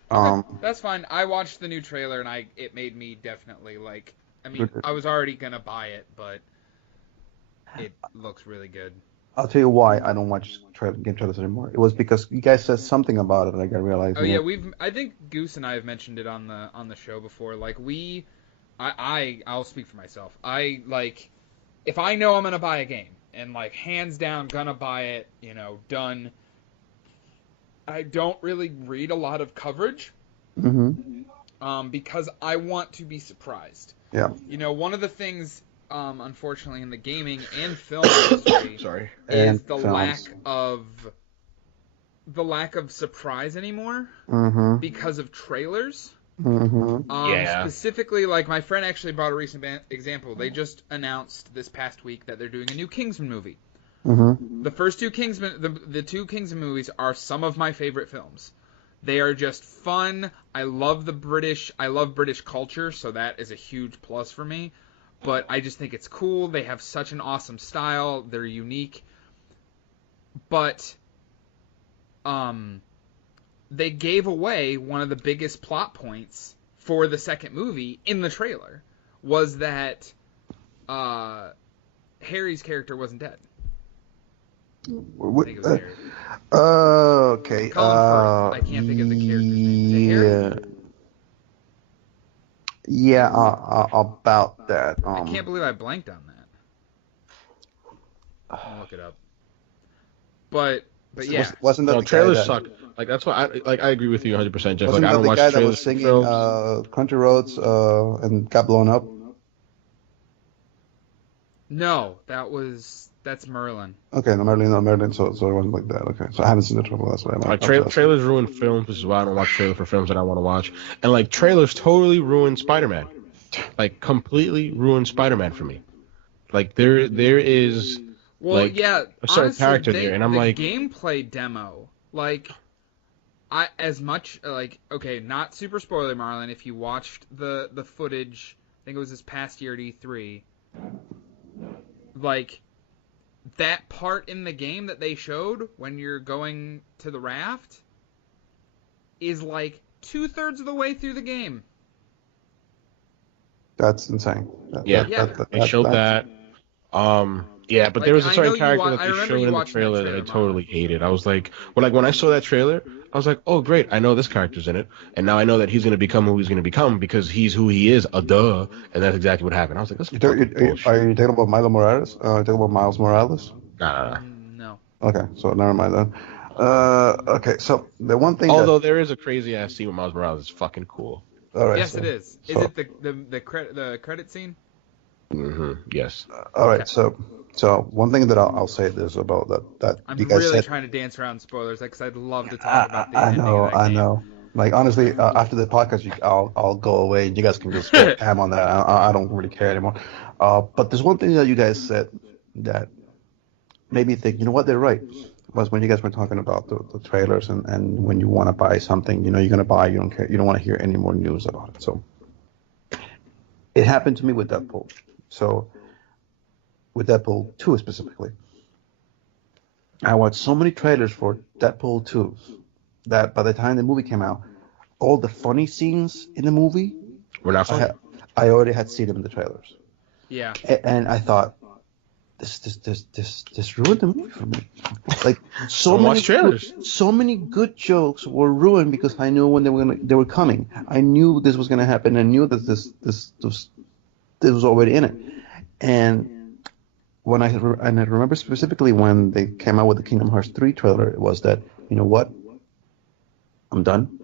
That's fine. I watched the new trailer and it made me definitely like. I mean, I was already gonna buy it, but it looks really good. I'll tell you why I don't watch game trailers anymore. It was because you guys said something about it, and I realized. Oh yeah, I think Goose and I have mentioned it on the show before. Like I'll speak for myself. I like if I know I'm gonna buy a game and like hands down gonna buy it, done. I don't really read a lot of coverage. Mm-hmm. Because I want to be surprised. Yeah. One of the things. Unfortunately, in the gaming and film industry, is the lack of surprise anymore because of trailers. Specifically, like my friend actually brought a recent example. They just announced this past week that they're doing a new Kingsman movie. Mm-hmm. The first two Kingsman, the two Kingsman movies are some of my favorite films. They are just fun. I love British culture, so that is a huge plus for me. But I just think it's cool. They have such an awesome style. They're unique. But they gave away one of the biggest plot points for the second movie in the trailer, was that Harry's character wasn't dead. I think it was Harry. Okay. Colin Firth. I can't think of the character's name. Is it Harry? Yeah, about that. I can't believe I blanked on that. I'll look it up. But yeah. Wasn't that the trailers guy suck. Like that's why I agree with you 100%. Jeff. Wasn't like I that don't the watch guy trailers that was singing Country Roads and got blown up? No, that's Marlon. Okay, no, Merlin. So it wasn't like that. Okay, so I haven't seen the trailer. That's why. Like trailers ruin films, which is why I don't watch trailers for films that I want to watch. And like trailers totally ruin Spider-Man. Like completely ruin Spider-Man for me. Like there is a certain honestly, character there, and I'm the like gameplay demo. Like not super spoiler, Marlon. If you watched the footage, I think it was this past year at E3. Like, that part in the game that they showed when you're going to the raft is like 2/3 of the way through the game. That's insane. They showed that. Yeah, but there was a certain character that they showed in the trailer that I totally hated. I was like, when I saw that trailer, I was like, oh great, I know this character's in it, and now I know that he's going to become who he's going to become because he's who he is. Duh, and that's exactly what happened. I was like, this is bullshit. Are you talking about Milo Morales? Are you talking about Miles Morales? Nah. No. Okay, so never mind then. Okay, so the one thing. Although there is a crazy ass scene with Miles Morales, it's fucking cool. All right, yes, it is. Is it the credit scene? Mm-hmm. Yes. All right, so one thing that I'll say this about that I'm you guys really said, trying to dance around spoilers because I'd love to talk about the I ending of that I game. know. Like honestly, after the podcast, I'll go away and you guys can just go ham on that. I don't really care anymore. But there's one thing that you guys said that made me think. You know what? They're right. Was when you guys were talking about the trailers and when you want to buy something, you know, you're gonna buy. You don't care. You don't want to hear any more news about it. So it happened to me with Deadpool. So with Deadpool 2 specifically, I watched so many trailers for Deadpool 2 that by the time the movie came out, all the funny scenes in the movie were not funny. I already had seen them in the trailers. Yeah. And I thought, this ruined the movie for me. Like so many good jokes were ruined because I knew when they were coming. I knew this was gonna happen. I knew that this was already in it. And when I remember specifically when they came out with the Kingdom Hearts 3 trailer, it was that, you know what? I'm done.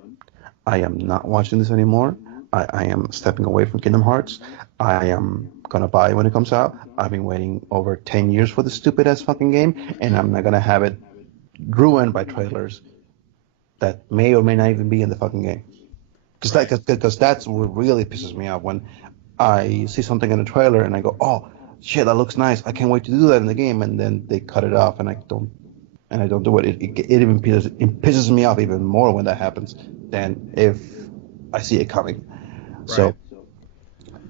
I am not watching this anymore. I am stepping away from Kingdom Hearts. I am going to buy it when it comes out. I've been waiting over 10 years for this stupid-ass fucking game, and I'm not going to have it ruined by trailers that may or may not even be in the fucking game. Because that's what really pisses me off when I see something in a trailer and I go, oh, shit, that looks nice. I can't wait to do that in the game, and then they cut it off, and I don't do it. It even pisses me off even more when that happens than if I see it coming. Right. So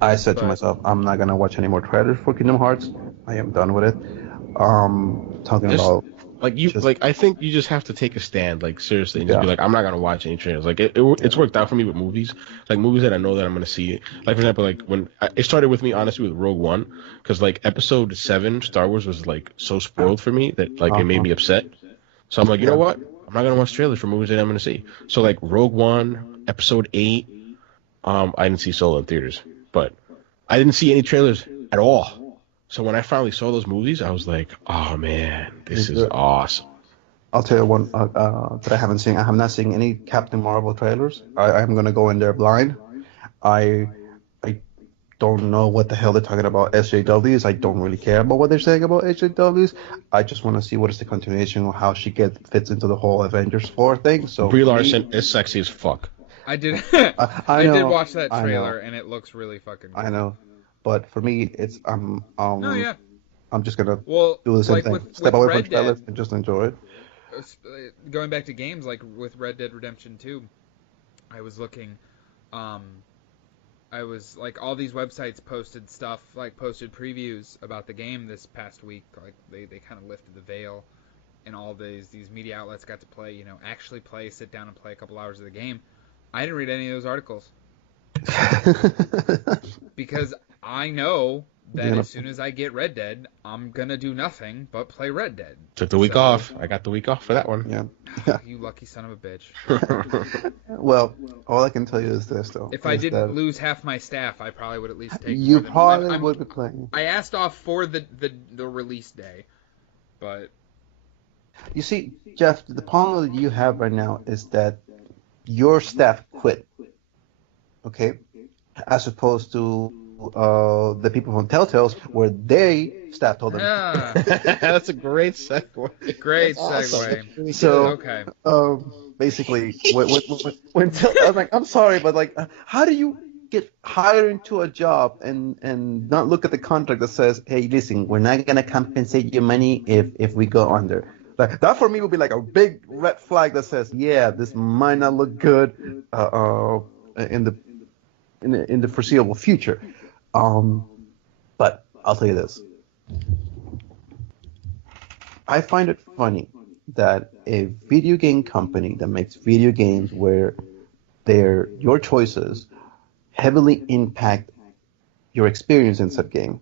I said to myself, I'm not gonna watch any more trailers for Kingdom Hearts. I am done with it. I think you just have to take a stand, like seriously, and just be like, I'm not gonna watch any trailers. Like it's worked out for me with movies, like movies that I know that I'm gonna see. Like for example, like when it started with me, honestly, with Rogue One, because like Episode 7, Star Wars was like so spoiled for me that like it made me upset. So I'm like, you know what? I'm not gonna watch trailers for movies that I'm gonna see. So like Rogue One, Episode 8, I didn't see Solo in theaters, but I didn't see any trailers at all. So when I finally saw those movies, I was like, oh man, this is awesome. I'll tell you one that I haven't seen. I have not seen any Captain Marvel trailers. I'm gonna go in there blind. I don't know what the hell they're talking about SJWs. I don't really care about what they're saying about SJWs. I just want to see what is the continuation of how she fits into the whole Avengers 4 thing. So Brie Larson is sexy as fuck. I did. I did watch that trailer and it looks really fucking cool. I know, but for me, it's Oh yeah. I'm just gonna Well, do the same like thing. Step with away from Red Dead, trailers and just enjoy it. going back to games like with Red Dead Redemption 2, I was looking, um, I was like all these websites posted stuff, like posted previews about the game this past week. Like they kind of lifted the veil, and all these media outlets got to play, actually play, sit down and play a couple hours of the game. I didn't read any of those articles because I know that as soon as I get Red Dead, I'm gonna do nothing but play Red Dead. Took the week off. I got the week off for that one. Yeah. You lucky son of a bitch. Well, all I can tell you is this, though. If I didn't lose half my staff, I probably would at least take you more than probably would be playing. I asked off for the release day, but you see, Jeff, the problem that you have right now is that your staff quit. Okay, as opposed to the people from Telltale, where they staff told them. Yeah. That's a great segue. Great That's segue. Awesome. So, okay. Basically, when I was like, I'm sorry, but like, how do you get hired into a job and not look at the contract that says, hey, listen, we're not gonna compensate you money if we go under. Like that for me would be like a big red flag that says, yeah, this might not look good in the foreseeable future. But I'll tell you this. I find it funny that a video game company that makes video games where your choices heavily impact your experience in said game,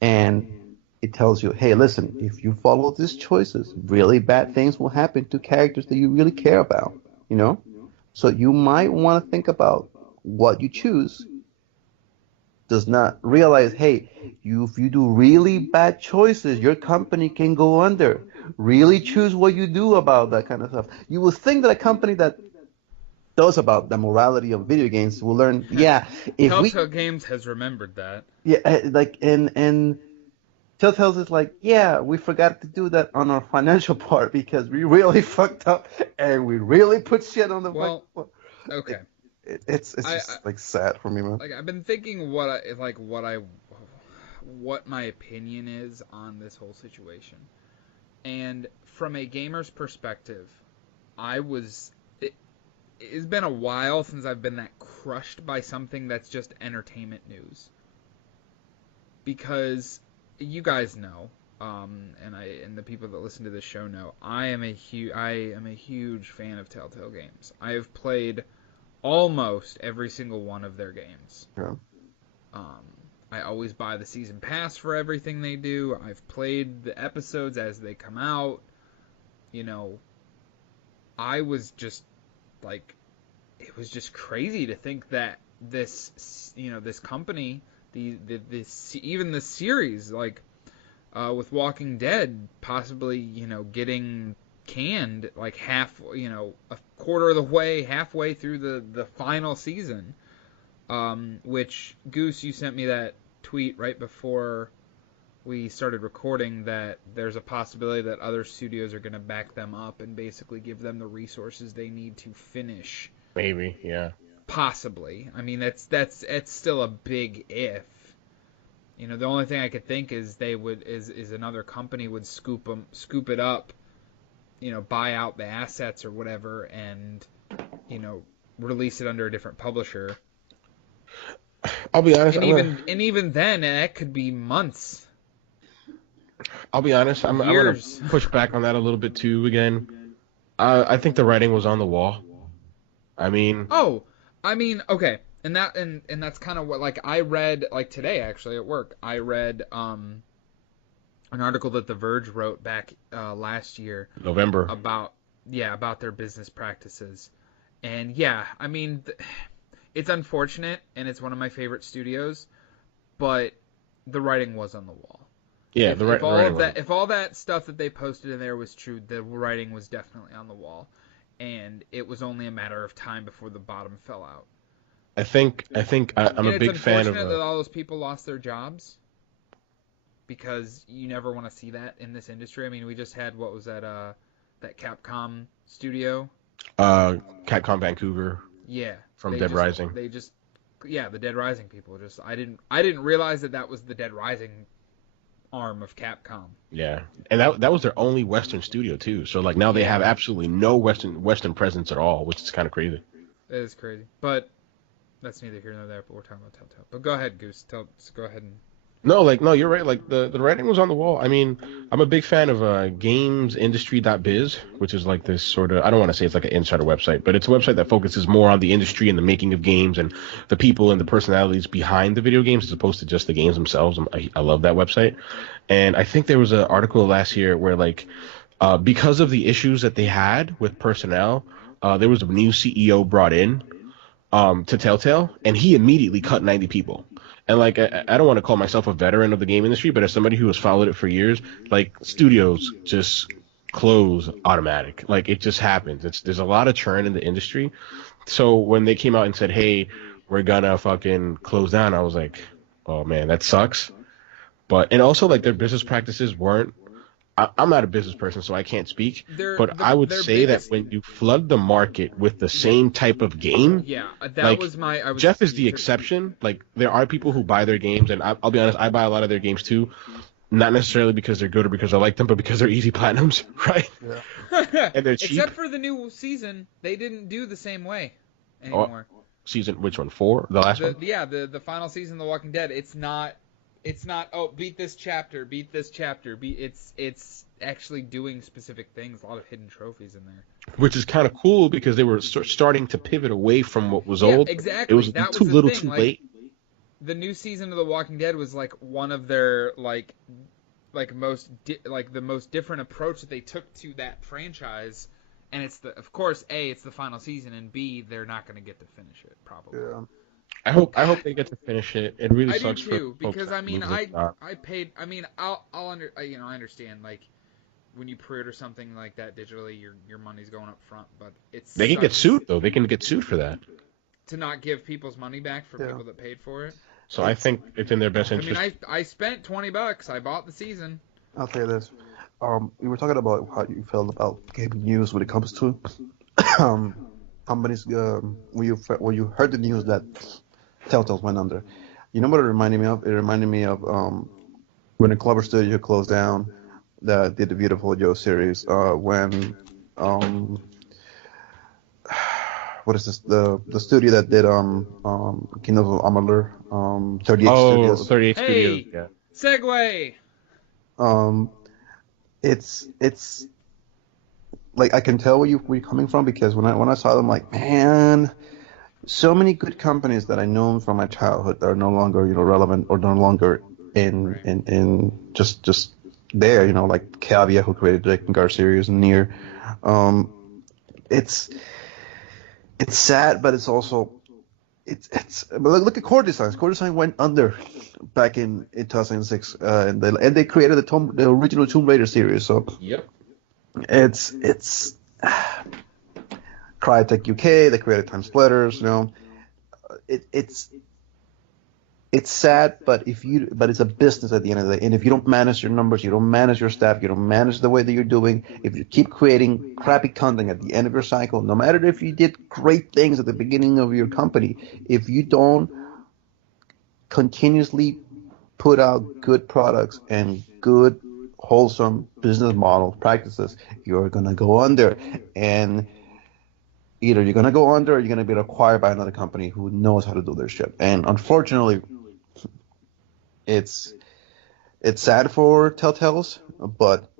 and it tells you, hey, listen, if you follow these choices, really bad things will happen to characters that you really care about, So you might want to think about what you choose. Does not realize, hey, if you do really bad choices, your company can go under. Really choose what you do about that kind of stuff. You will think that a company that does about the morality of video games will learn, yeah. Telltale Games has remembered that. Yeah, and Telltale's is like, yeah, we forgot to do that on our financial part because we really fucked up and we really put shit on the. Well, okay. It's just like sad for me, man. Like I've been thinking what my opinion is on this whole situation, and from a gamer's perspective, it's been a while since I've been that crushed by something that's just entertainment news. Because you guys know, and the people that listen to this show know, I am a huge fan of Telltale Games. I have played almost every single one of their games. Yeah. I always buy the season pass for everything they do. I've played the episodes as they come out. I was just like, it was just crazy to think that this company, even the series, like with Walking Dead, possibly getting canned like a quarter of the way, halfway through the final season. Which, Goose, you sent me that tweet right before we started recording that there's a possibility that other studios are going to back them up and basically give them the resources they need to finish. Maybe, yeah. Possibly. I mean, it's still a big if. The only thing I could think is is another company would scoop it up, buy out the assets or whatever, and release it under a different publisher. I'll be honest. And even then, that could be months. I'll be honest. I'm going to push back on that a little bit too. Again, I think the writing was on the wall. I mean. Oh, okay, and that's kind of what, like, I read, like, today actually at work. I read an article that The Verge wrote back last year, November, about their business practices, and I mean. It's unfortunate, and it's one of my favorite studios, but the writing was on the wall. Yeah, if all that stuff that they posted in there was true, the writing was definitely on the wall, and it was only a matter of time before the bottom fell out. I think I'm a big fan of. It's unfortunate that all those people lost their jobs, because you never want to see that in this industry. I mean, we just had, what was that Capcom studio? Capcom Vancouver. Yeah. From Dead Rising. The Dead Rising people. I didn't realize that was the Dead Rising arm of Capcom. Yeah, and that was their only Western studio too. So like now they have absolutely no Western presence at all, which is kind of crazy. It is crazy, but that's neither here nor there. But we're talking about Telltale. But go ahead, Goose. Go ahead and. No, you're right. Like the writing was on the wall. I mean, I'm a big fan of gamesindustry.biz, which is like this sort of, I don't want to say it's like an insider website, but it's a website that focuses more on the industry and the making of games and the people and the personalities behind the video games as opposed to just the games themselves. I love that website. And I think there was an article last year where because of the issues that they had with personnel, there was a new CEO brought in to Telltale, and he immediately cut 90 people. And I don't want to call myself a veteran of the game industry, but as somebody who has followed it for years, studios just close automatic. It just happens. There's a lot of churn in the industry. So when they came out and said, "Hey, we're gonna fucking close down," I was like, "Oh man, that sucks." And also their business practices weren't. I'm not a business person, so I can't speak. I would say that when you flood the market with the same type of game, that was my. Jeff is the exception. There are people who buy their games, and I'll be honest, I buy a lot of their games too. Not necessarily because they're good or because I like them, but because they're easy platinums, right? Yeah. And they're cheap. Except for the new season, they didn't do the same way anymore. Season, which one? 4? The last one? Yeah, the final season of The Walking Dead. It's not. Beat this chapter. It's actually doing specific things. A lot of hidden trophies in there. Which is kind of cool because they were starting to pivot away from what was old. Exactly. It was too little, too late. The new season of The Walking Dead was one of their the most different approach that they took to that franchise. And it's of course A, it's the final season, and B, they're not going to get to finish it probably. Yeah. I hope they get to finish it. It really sucks do too, for because folks I paid. I mean, I understand when you pre-order something like that digitally, your money's going up front, but they can get sued though. They can get sued for that. To not give people's money back for people that paid for it. So I think it's in their best interest. I mean, I spent $20. I bought the season. I'll tell you this. We were talking about how you felt about gaming news when it comes to companies. When you heard the news that Telltale went under, you know what it reminded me of? It reminded me of when a Clover Studio closed down that did the Beautiful Joe series. When what is this? The studio that did Kingdom of Amalur, 38 Studios. 38 Studios. Yeah. Segway. It's I can tell where you're coming from, because when I saw them, man, so many good companies that I know from my childhood that are no longer relevant or no longer in just there, like Cavia, who created the Drakengard series, and Nier. It's sad, but it's also but look at Core Designs. Core Design went under back in 2006, and they created the original Tomb Raider series. So yep, it's Crytek UK. They created Time Splitters. It's sad, but it's a business at the end of the day. And if you don't manage your numbers, you don't manage your staff, you don't manage the way that you're doing, if you keep creating crappy content at the end of your cycle, no matter if you did great things at the beginning of your company, if you don't continuously put out good products and good, wholesome business model practices, you're going to go under. And either you're going to go under or you're going to be acquired by another company who knows how to do their shit. And unfortunately, it's sad for Telltales, but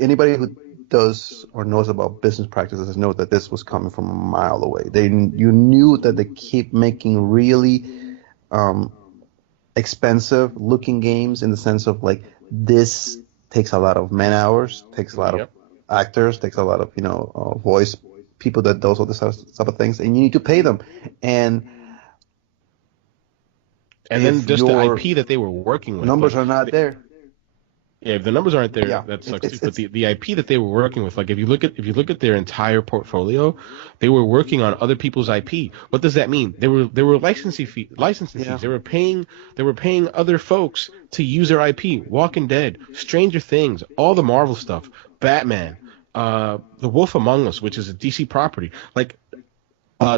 anybody who does or knows about business practices knows that this was coming from a mile away. You knew that they keep making really expensive looking games, in the sense of this takes a lot of man hours, takes a lot of actors, takes a lot of voice people that does all this type of things, and you need to pay them. And then just the IP that they were working with, numbers are not there. Yeah, if the numbers aren't there, that sucks too. But the IP that they were working with, if you look at their entire portfolio, they were working on other people's IP. What does that mean? They were licensing fees. They were paying other folks to use their IP. Walking Dead, Stranger Things, all the Marvel stuff, Batman, The Wolf Among Us, which is a DC property.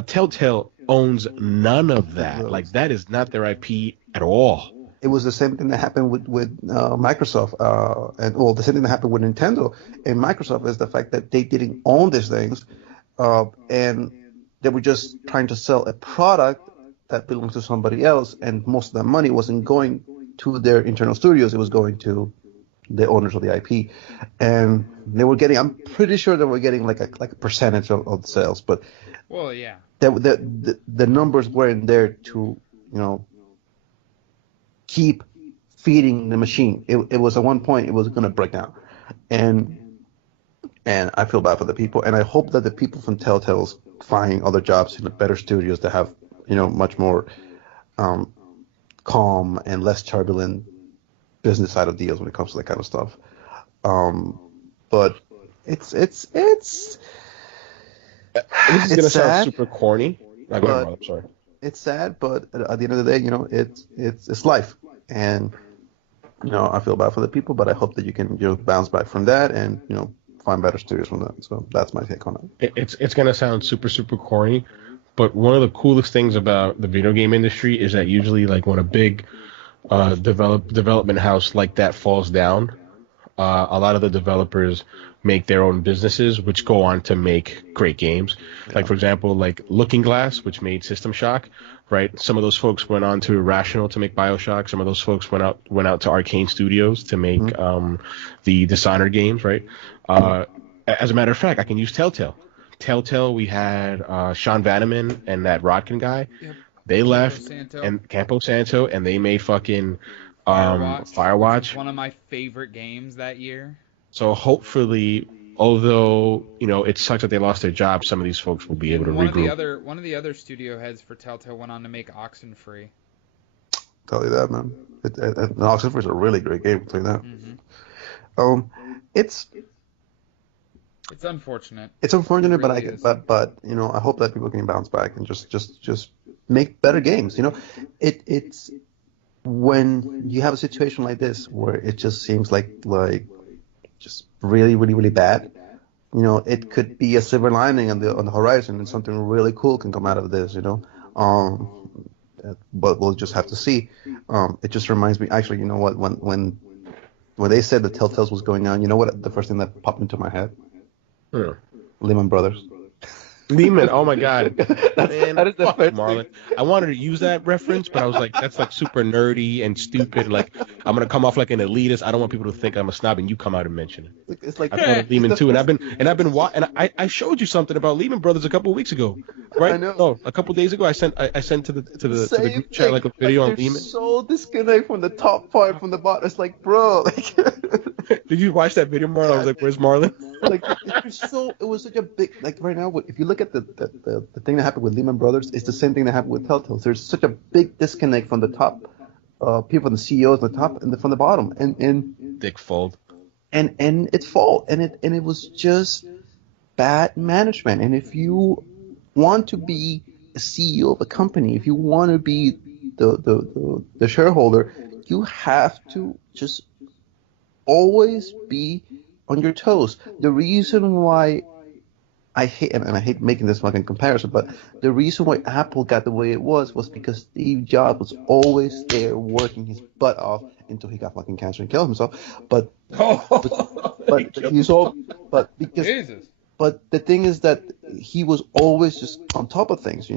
Telltale owns none of that. That is not their IP at all. it was the same thing that happened with Microsoft, and well, the same thing that happened with Nintendo and Microsoft is the fact that they didn't own these things, and they were just trying to sell a product that belongs to somebody else, and most of that money wasn't going to their internal studios; it was going to the owners of the IP, and they were getting. I'm pretty sure they were getting like a percentage of the sales, but well, yeah, the numbers weren't there to keep feeding the machine. It was at one point it was going to break down, and I feel bad for the people, and I hope that the people from Telltale's find other jobs in the better studios that have much more calm and less turbulent business side of deals when it comes to that kind of stuff. But it's This is gonna sound super corny. Go ahead, but I'm sorry. it's sad, but at the end of the day, it's life, and I feel bad for the people, but I hope that you can bounce back from that and find better studios from that. So that's my take on it. It's gonna sound super super corny, but one of the coolest things about the video game industry is that usually like when a big development house like that falls down, a lot of the developers make their own businesses, which go on to make great games. Yeah. Like, for example, like Looking Glass, which made System Shock, right? Some of those folks went on to Irrational to make BioShock. Some of those folks went out to Arcane Studios to make the Dishonored games, right? As a matter of fact, I can use Telltale. Telltale, we had Sean Vanneman and that Rodkin guy. Yep. They left, and Campo Santo, and they made fucking Firewatch. One of my favorite games that year. So hopefully, although it sucks that they lost their jobs, some of these folks will be able to regroup. One of the other studio heads for Telltale went on to make Oxenfree. Tell you that, man. Oxenfree is a really great game. I'll tell you that. Mm-hmm. It's unfortunate. It's unfortunate, really but I hope that people can bounce back and just make better games. It's when you have a situation like this where it just seems like just really, really, really bad. It could be a silver lining on the horizon, and something really cool can come out of this. But we'll just have to see. It just reminds me. Actually, you know what? When they said that Telltale was going on, you know what? The first thing that popped into my head. Lehman Brothers. Lehman, oh my God. Man, that is the first Marlon. I wanted to use that reference, but I was like, that's like super nerdy and stupid. Like, I'm gonna come off like an elitist. I don't want people to think I'm a snob, and you come out and mention it. It's like I thought of Lehman too, and I showed you something about Lehman Brothers a couple of weeks ago, right? I know. No, a couple of days ago, I sent to the group chat like a video on Lehman. So disconnect from the top part from the bottom. It's like, bro. Did you watch that video, Marlon? I was like, where's Marlon? It was such a big, like right now, if you look at the thing that happened with Lehman Brothers, it's the same thing that happened with Telltale. There's such a big disconnect from the top people, the CEOs, the top and from the bottom, and Dick Fold, and it's fault, and it was just bad management. And if you want to be a CEO of a company, if you want to be the shareholder, you have to just always be on your toes. The reason why I hate making this fucking comparison, but the reason why Apple got the way it was because Steve Jobs was always there working his butt off until he got fucking cancer and killed himself. But the thing is that he was always just on top of things,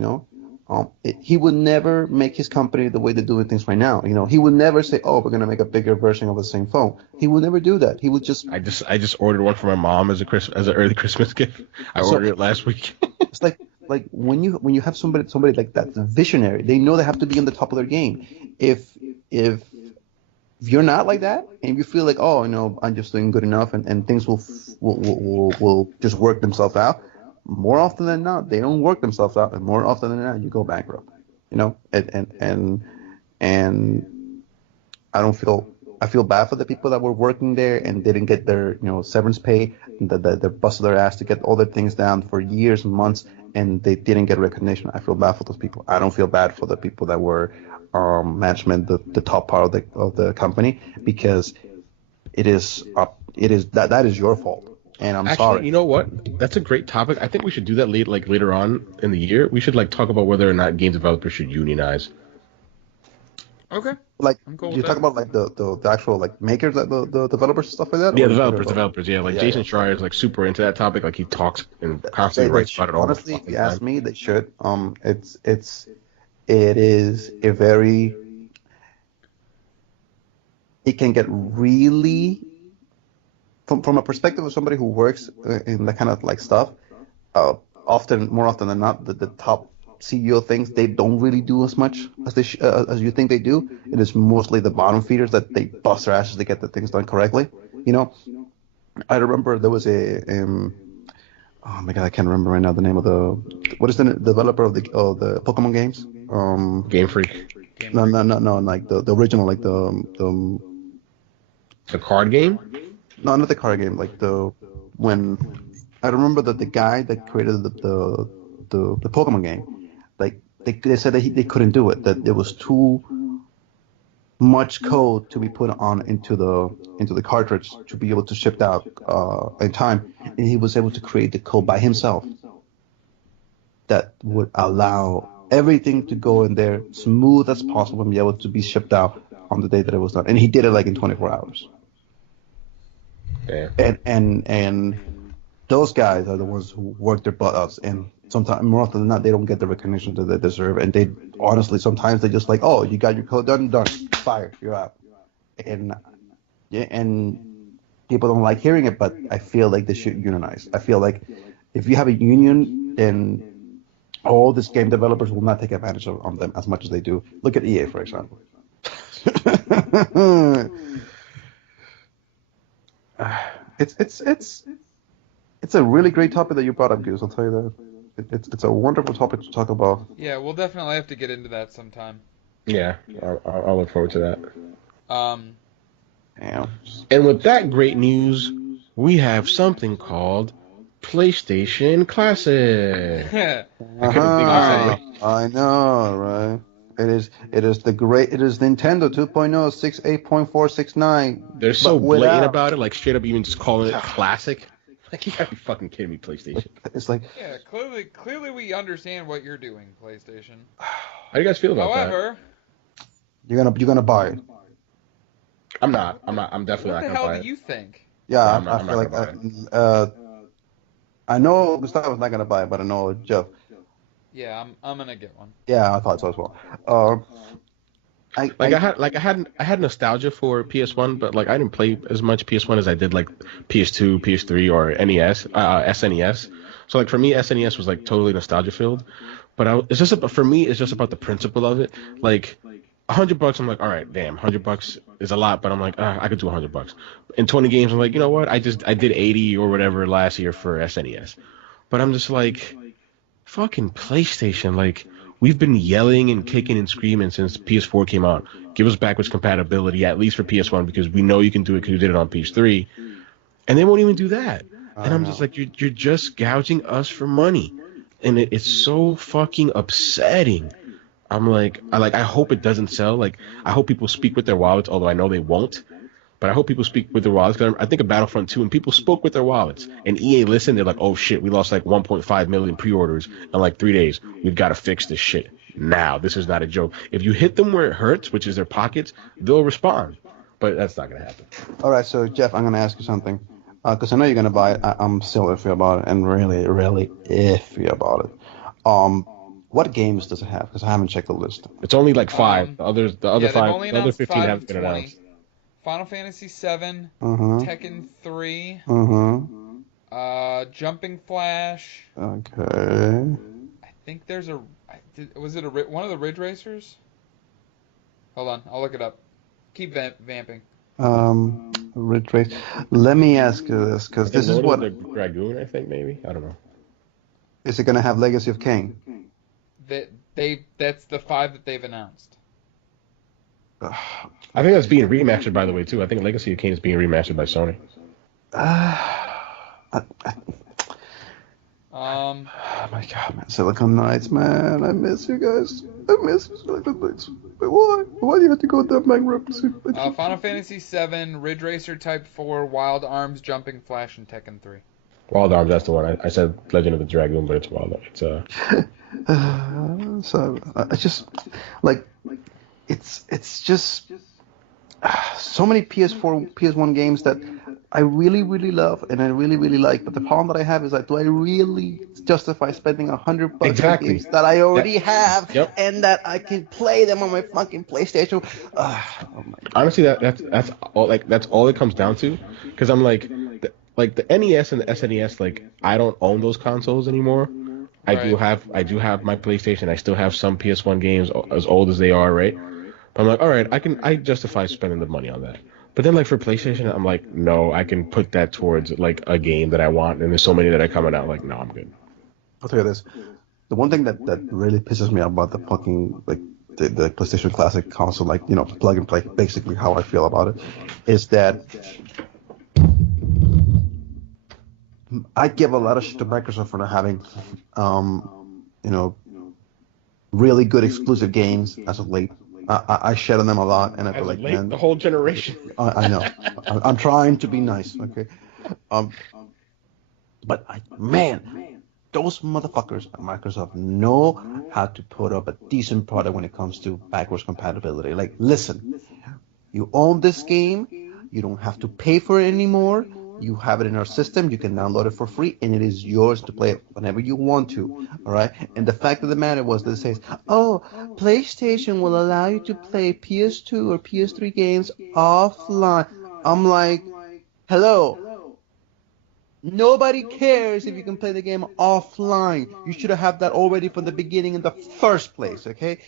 he would never make his company the way they're doing things right now. He would never say, "Oh, we're gonna make a bigger version of the same phone." He would never do that. He would just. I just ordered one for my mom as an early Christmas gift. I ordered it last week. It's like when you have somebody like that, the visionary, they know they have to be on the top of their game. If you're not like that, and you feel like, "Oh, I'm just doing good enough," and things will just work themselves out. More often than not, they don't work themselves out, and more often than not, you go bankrupt. And I feel bad for the people that were working there and didn't get their severance pay, that they busted their ass to get all their things down for years and months, and they didn't get recognition. I feel bad for those people. I don't feel bad for the people that were management, the top part of the company, because that is your fault. And I'm sorry. You know what? That's a great topic. I think we should do that later on in the year. We should talk about whether or not game developers should unionize. Okay. Like, I'm cool do with you talk that. about like the actual like makers, like the developers and stuff like that? Yeah, Or you talking about? developers. Yeah, like Yeah, Jason yeah. Schreier is like super into that topic. Like he talks and They constantly they writes should, about it all the honestly, if fucking you time. ask me, they should. It is a very, it can get really from a perspective of somebody who works in that kind of like stuff. More often than not, the top CEO things they don't really do as much as you think they do. It is mostly the bottom feeders that they bust their asses to get the things done correctly. You know, I remember there was oh my god, I can't remember right now the name of what is the developer of the Pokemon games? Game Freak. No, no, no, no, like the original, like the The card game? no, not the card game, like when I remember that the guy that created the Pokemon game, like they said that they couldn't do it, that there was too much code to be put on into the cartridge to be able to ship out in time, and he was able to create the code by himself that would allow everything to go in there smooth as possible and be able to be shipped out on the day that it was done. And he did it like in 24 hours. Yeah. And those guys are the ones who work their butt offs, and sometimes more often than not they don't get the recognition that they deserve. And they honestly sometimes they just like, oh, you got your code done, fired, you're out. And yeah, and people don't like hearing it, but I feel like they should unionize. I feel like if you have a union, then all these game developers will not take advantage of them as much as they do. Look at EA, for example. It's a really great topic that you brought up, Goose. I'll tell you that. It's a wonderful topic to talk about. Yeah, we'll definitely have to get into that sometime. Yeah, I'll look forward to that. Yeah. And with that great news, we have something called PlayStation Classic. I couldn't think of a segue. I know, right? It is Nintendo 2.0 68.469. They're so blatant about it, like straight up even just calling it classic. Like you gotta be fucking kidding me, PlayStation. It's like, yeah, clearly we understand what you're doing, PlayStation. How do you guys feel about that? However, you're gonna buy it. I'm not. I'm definitely not gonna buy it. What the hell do you think? Yeah, I'm I feel like I know Gustavo's not gonna buy it, but I know Jeff. Yeah, I'm gonna get one. Yeah, I thought so as well. I had nostalgia for PS1, but like I didn't play as much PS1 as I did like PS2, PS3, or NES, SNES. So like for me, SNES was like totally nostalgia filled. But for me, it's just about the principle of it. Like $100, I'm like, all right, damn, $100 is a lot, but I'm like, I could do $100. In 20 games, I'm like, you know what? I did 80 or whatever last year for SNES. But I'm just like, fucking PlayStation, like. We've been yelling and kicking and screaming since PS4 came out. Give us backwards compatibility, at least for PS1, because we know you can do it because you did it on PS3. And they won't even do that. And I'm just like, you're just gouging us for money. And it's so fucking upsetting. I'm like, I hope it doesn't sell. Like, I hope people speak with their wallets, although I know they won't. But I hope people speak with their wallets. Cause I think of Battlefront 2, and people spoke with their wallets. And EA listened. They're like, oh, shit, we lost like 1.5 million pre-orders in like 3 days. We've got to fix this shit now. This is not a joke. If you hit them where it hurts, which is their pockets, they'll respond. But that's not going to happen. All right, so, Jeff, I'm going to ask you something. Because I know you're going to buy it. I'm still iffy about it, and really, really iffy about it. What games does it have? Because I haven't checked the list. It's only like 5. The other 15 haven't been 20. announced. Final Fantasy VII, Tekken 3, Jumping Flash. Okay. I think there's was it one of the Ridge Racers? Hold on, I'll look it up. Keep vamping. Ridge Race. Let me ask you this, because this is what... The Dragoon, I think, maybe? I don't know. Is it going to have Legacy of Kain? That's the 5 that they've announced. I think that's being remastered, by the way, too. I think Legacy of Kain is being remastered by Sony. Oh my god, man. Silicon Knights, man. I miss you guys. I miss you, Silicon Knights. But why? Why do you have to go with that bankruptcy? Final Fantasy VII, Ridge Racer Type 4, Wild Arms, Jumping Flash, and Tekken 3. Wild Arms, that's the one. I said Legend of the Dragoon, but it's Wild Arms. So I just like it's just so many PS4, PS1 games that I really, really love and I really, really like. But the problem that I have is like, do I really justify spending $100 for Exactly. games that I already have Yep. and that I can play them on my fucking PlayStation? Oh my God. Honestly, that's all. Like that's all it comes down to. Because I'm like, the NES and the SNES. Like I don't own those consoles anymore. I do have my PlayStation. I still have some PS1 games as old as they are, right? But I'm like, all right, I justify spending the money on that. But then like for PlayStation, I'm like, no, I can put that towards like a game that I want, and there's so many that are coming out. Like, no, I'm good. I'll tell you this. The one thing that really pisses me off about the fucking like the PlayStation Classic console, like plug and play, basically how I feel about it, is that I give a lot of shit to Microsoft for not having, really good exclusive games as of late. I shed on them a lot, and I feel like, man, the whole generation. I know. I'm trying to be nice, okay? But man, those motherfuckers at Microsoft know how to put up a decent product when it comes to backwards compatibility. Like, listen, you own this game, you don't have to pay for it anymore. You have it in our system. You can download it for free, and it is yours to play it whenever you want to. All right. And the fact of the matter was that it says, "Oh, PlayStation will allow you to play PS2 or PS3 games offline." I'm like, hello. Nobody cares if you can play the game offline. You should have that already from the beginning in the first place. Okay.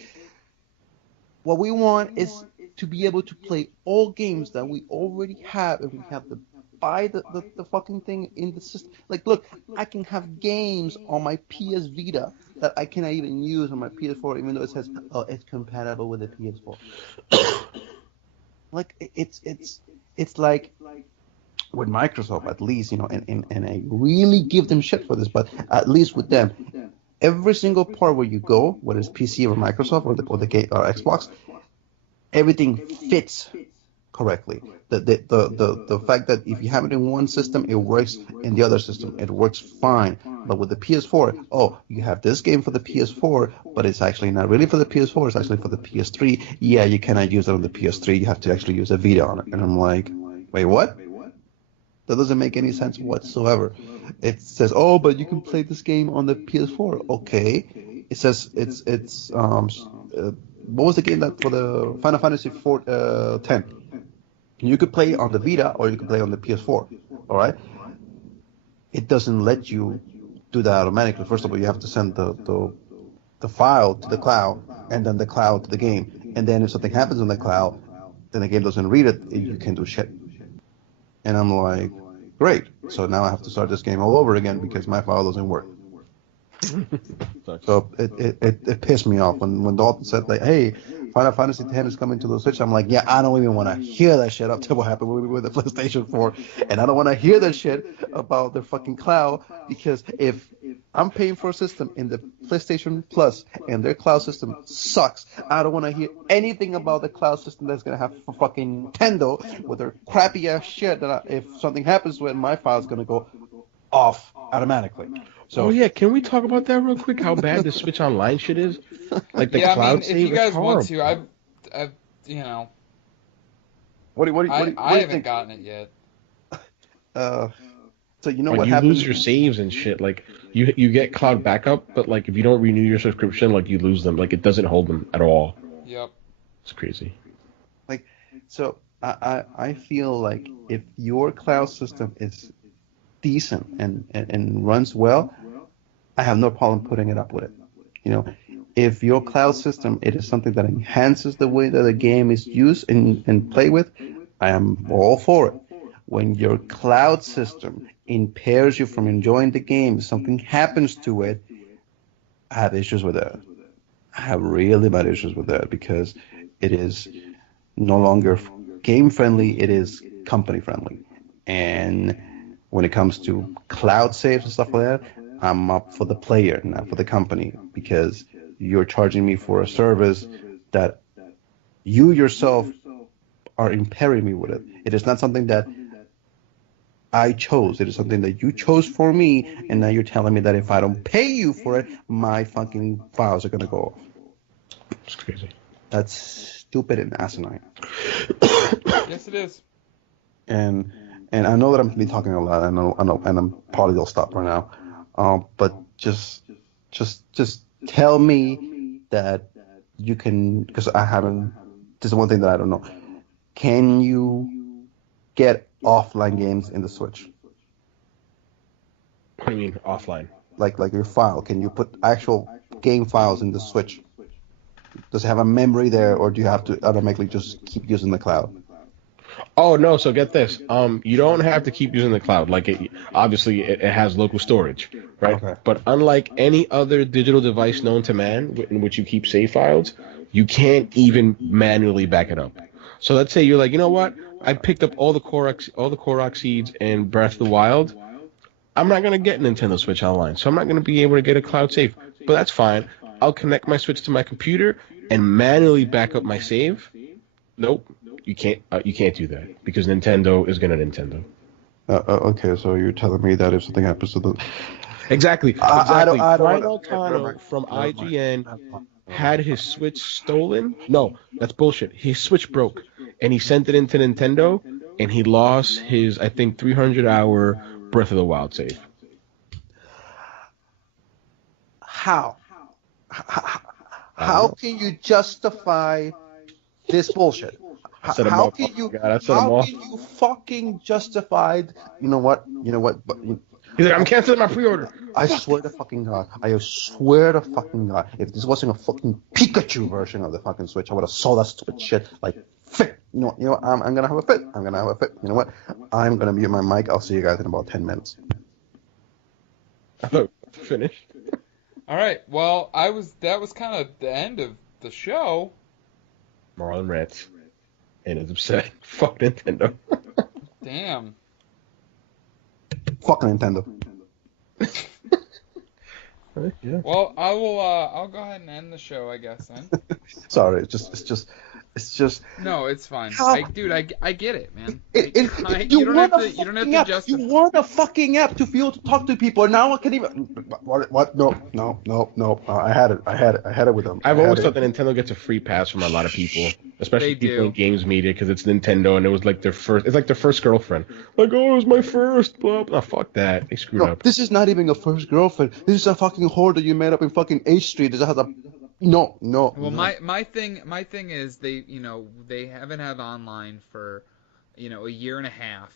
What we want is to be able to play all games that we already have, and we have the buy the fucking thing in the system. Like, look, I can have games on my PS Vita that I cannot even use on my PS4, even though it says, oh, it's compatible with the PS4. Like, it's like with Microsoft, at least, and I really give them shit for this, but at least with them, every single part where you go, whether it's PC or Microsoft or or Xbox, everything fits correctly. The fact that if you have it in one system, it works in the other system. It works fine. But with the PS4, you have this game for the PS4, but it's actually not really for the PS4. It's actually for the PS3. Yeah, you cannot use it on the PS3. You have to actually use a Vita on it. And I'm like, wait, what? That doesn't make any sense whatsoever. It says, but you can play this game on the PS4. Okay. It says what was the game that for the Final Fantasy 10? You could play on the Vita or you could play on the PS4. All right. It doesn't let you do that automatically. First of all, you have to send the file to the cloud and then the cloud to the game. And then if something happens on the cloud, then the game doesn't read it. You can't do shit. And I'm like, great. So now I have to start this game all over again because my file doesn't work. So it pissed me off when Dalton said, like, hey, Final Fantasy X is coming to the Switch. I'm like, yeah, I don't even want to hear that shit up to what happened with the PlayStation 4. And I don't want to hear that shit about their fucking cloud, because if I'm paying for a system in the PlayStation Plus and their cloud system sucks, I don't want to hear anything about the cloud system that's going to have for fucking Nintendo with their crappy ass shit that if something happens to it, my file is going to go off automatically. So, can we talk about that real quick? How bad the Switch Online shit is? Like the cloud save. If you guys want to, I've I haven't gotten it yet. So what happens? You lose your saves and shit. Like you get cloud backup, but like if you don't renew your subscription, like you lose them. Like it doesn't hold them at all. Yep. It's crazy. Like, so I feel like if your cloud system is decent and runs well, I have no problem putting it up with it. If your cloud system, it is something that enhances the way that the game is used and played with, I am all for it. When your cloud system impairs you from enjoying the game, something happens to it, I have issues with that. I have really bad issues with that because it is no longer game friendly, it is company friendly. And when it comes to cloud saves and stuff like that, I'm up for the player, not for the company, because you're charging me for a service that you yourself are impairing me with it. It is not something that I chose. It is something that you chose for me, and now you're telling me that if I don't pay you for it, my fucking files are going to go off. It's crazy. That's stupid and asinine. Yes, it is. And I know that I'm been talking a lot. I know, and I'm probably gonna stop right now. But just tell me that you can, because I haven't. This is one thing that I don't know. Can you get offline games in the Switch? What do you mean offline? Like your file? Can you put actual game files in the Switch? Does it have a memory there, or do you have to automatically just keep using the cloud? Oh no! So get this. You don't have to keep using the cloud. Like obviously it has local storage, right? Okay. But unlike any other digital device known to man, in which you keep save files, you can't even manually back it up. So let's say you're like, you know what? I picked up all the Korok seeds in Breath of the Wild. I'm not gonna get Nintendo Switch Online, so I'm not gonna be able to get a cloud save. But that's fine. I'll connect my Switch to my computer and manually back up my save. Nope. You can't do that because Nintendo is gonna Nintendo. Okay, so you're telling me that if something happens to the Exactly. I don't Ryan O'Connell from IGN had his Switch stolen. No, that's bullshit. His Switch broke, and he sent it into Nintendo, and he lost his, I think, 300-hour Breath of the Wild save. How? How can you justify this bullshit? How can you fucking justify? You know what? But he's like, I'm canceling my pre-order. I swear to fucking God. I swear to fucking God. If this wasn't a fucking Pikachu version of the fucking Switch, I would have sold that stupid shit like fit. You know what? I'm gonna have a fit. I'm gonna have a fit. You know what? I'm gonna mute my mic. I'll see you guys in about 10 minutes. Finished. All right. Well, that was kind of the end of the show. Marlon rants and is upset. Fuck Nintendo. Damn. Fuck Nintendo. Yeah. Well, I'll go ahead and end the show, I guess then. Sorry, it's just. No, it's fine. I get it, man. You don't have to justify. You want a fucking app to be able to talk to people, and now I can't even. What? No. I had it with them. I've always thought that Nintendo gets a free pass from a lot of people, especially people in games media, because it's Nintendo, and it was like their first. It's like their first girlfriend. Like, oh, it was my first. Blah blah. Fuck that. They screwed up. This is not even a first girlfriend. This is a fucking whore that you made up in fucking H Street. This has a. No. Well, my thing is they haven't had online for a year and a half,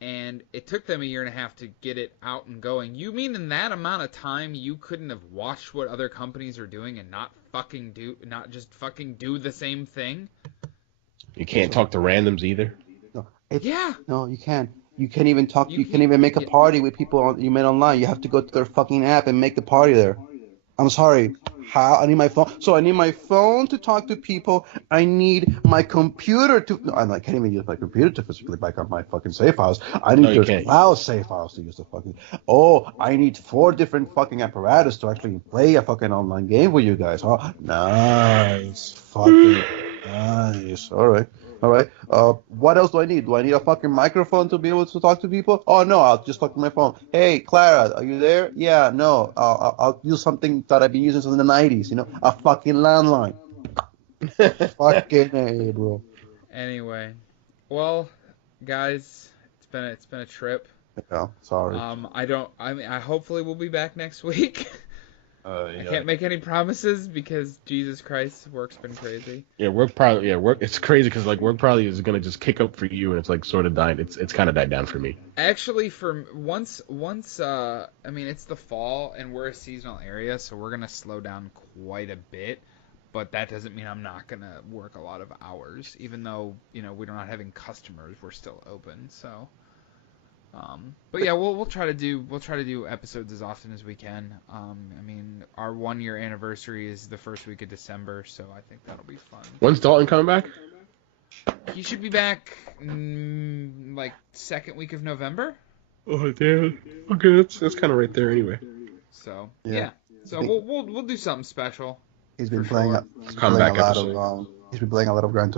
and it took them a year and a half to get it out and going. You mean in that amount of time you couldn't have watched what other companies are doing and not just fucking do the same thing? You can't talk to randoms either. No. Yeah. No, you can't. You can't even talk. You can't even make a party with people you met online. You have to go to their fucking app and make the party there. I'm sorry. How? I need my phone. So I need my phone to talk to people. I need my computer to. No, I can't even use my computer to physically back up my fucking save files. I need your cloud save files to use the fucking. Oh, I need 4 different fucking apparatus to actually play a fucking online game with you guys. Oh, nice. Fucking nice. All right. What else do I need? Do I need a fucking microphone to be able to talk to people? Oh no, I'll just talk to my phone. Hey, Clara, are you there? Yeah, no. I'll use something that I've been using since the 90s. A fucking landline. Fucking A, bro. Anyway, well, guys, it's been a trip. Yeah, sorry. I hopefully we'll be back next week. I can't make any promises because Jesus Christ, work's been crazy. Yeah, work. It's crazy because work probably is gonna just kick up for you, and it's sort of died. It's kind of died down for me. Actually, once it's the fall and we're a seasonal area, so we're gonna slow down quite a bit. But that doesn't mean I'm not gonna work a lot of hours, even though we're not having customers. We're still open, so. But yeah, we'll try to do episodes as often as we can. Our 1-year anniversary is the first week of December, so I think that'll be fun. When's Dalton coming back? He should be back second week of November. Oh damn! Okay, that's kind of right there anyway. So yeah. So we'll do something special. He's been playing a lot of Gran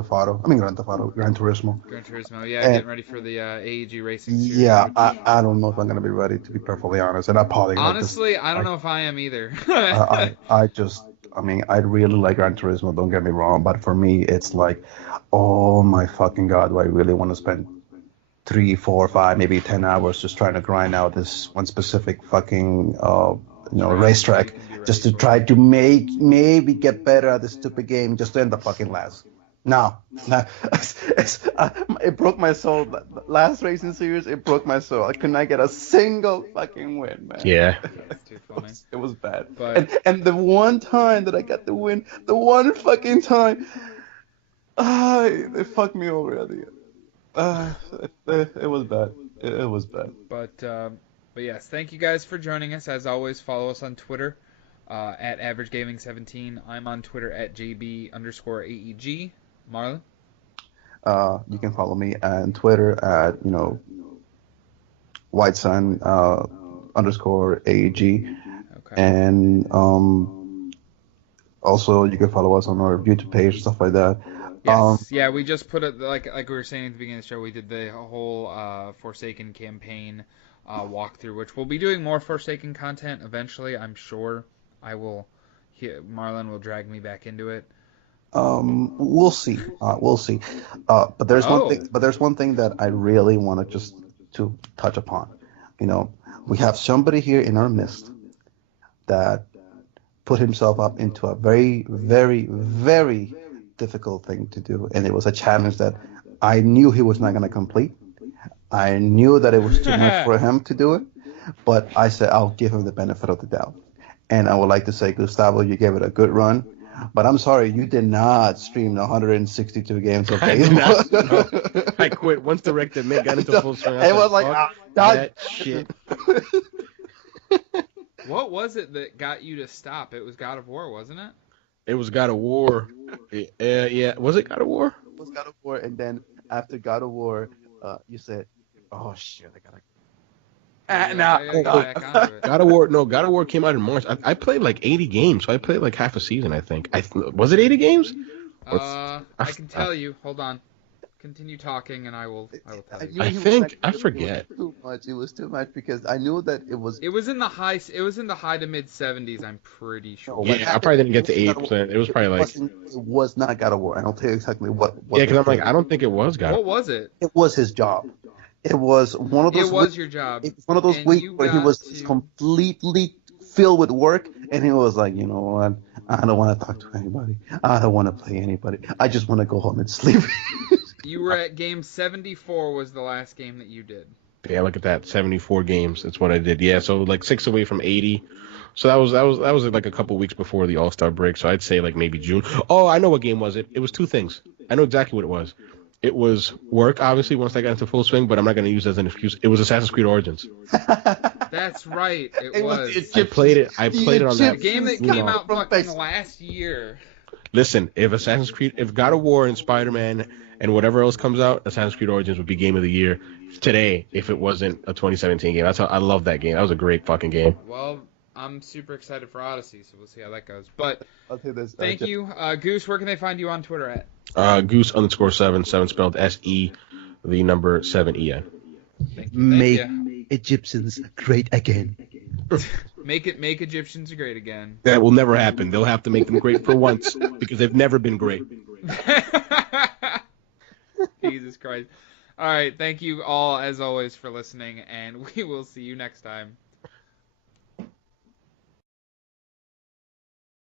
Turismo. Gran Turismo, yeah, getting ready for the AEG racing series. Yeah, I don't know if I'm going to be ready, to be perfectly honest. And I probably honestly, I don't know if I am either. I I mean, I really like Gran Turismo, don't get me wrong, but for me, it's like, oh my fucking God, do I really want to spend 3, 4, 5, maybe 10 hours just trying to grind out this one specific fucking, racetrack just to try to maybe get better at this stupid game just to end the fucking last. No. It broke my soul. Last racing series, it broke my soul. I could not get a single fucking win, man. Yeah. That's too funny. It was bad. But... And the one time that I got the win, the one fucking time, it fucked me over at the end. It was bad. It was bad. But yes, thank you guys for joining us. As always, follow us on Twitter at AverageGaming17. I'm on Twitter at JB_AEG. Marlon? You can follow me on Twitter at, Whitesun _AEG. Okay. And also you can follow us on our YouTube page, stuff like that. Yes, we just put it, like we were saying at the beginning of the show, we did the whole Forsaken campaign walkthrough, which we'll be doing more Forsaken content eventually, I'm sure. Marlon will drag me back into it. We'll see. But there's one thing that I really want to just to touch upon. We have somebody here in our midst that put himself up into a very, very, very difficult thing to do, and it was a challenge that I knew he was not going to complete. I knew that it was too much for him to do it, but I said I'll give him the benefit of the doubt. And I would like to say, Gustavo, you gave it a good run. But I'm sorry, you did not stream the 162 games of baseball. I quit once the Rector Mick got into full swing. It was like, that shit. What was it that got you to stop? It was God of War, wasn't it? It was God of War. Yeah. Was it God of War? It was God of War, and then after God of War, you said, "Oh shit, I gotta." God of War came out in March. I played like 80 games, so I played like half a season, I think. Was it 80 games? I can tell you. Hold on. Continue talking, and I will tell you. I forget. It was too much because I knew that it was. It was in the high to mid 70s. I'm pretty sure. Yeah, I probably didn't get to 8%. It was probably like. It was not God of War. I don't tell you exactly what. Yeah, because I'm like, I don't think it was God. What was it? It was his job. It was one of those. It was your job. It was one of those weeks where he was completely filled with work, and he was like, you know what? I don't want to talk to anybody. I don't want to play anybody. I just want to go home and sleep. You were at game 74 was the last game that you did. Yeah, look at that, 74 games. That's what I did. Yeah, so like 6 away from 80. So that was like a couple weeks before the All-Star break. So I'd say like maybe June. Oh, I know what game was it. It was 2 things. I know exactly what it was. It was work, obviously, once I got into full swing, but I'm not going to use it as an excuse. It was Assassin's Creed Origins. That's right. It was. I played it on that. The game that came out fucking last year. Listen, if God of War and Spider-Man and whatever else comes out, Assassin's Creed Origins would be game of the year today if it wasn't a 2017 game. That's how I love that game. That was a great fucking game. Well, I'm super excited for Odyssey, so we'll see how that goes. But I'll say this. Thank you. Goose, where can they find you on Twitter at? Goose_7 spelled SE, the number 7EN. Thank you. Make Egyptians great again. Make Egyptians great again. That will never happen. They'll have to make them great for once because they've never been great. Jesus Christ. All right. Thank you all, as always, for listening, and we will see you next time.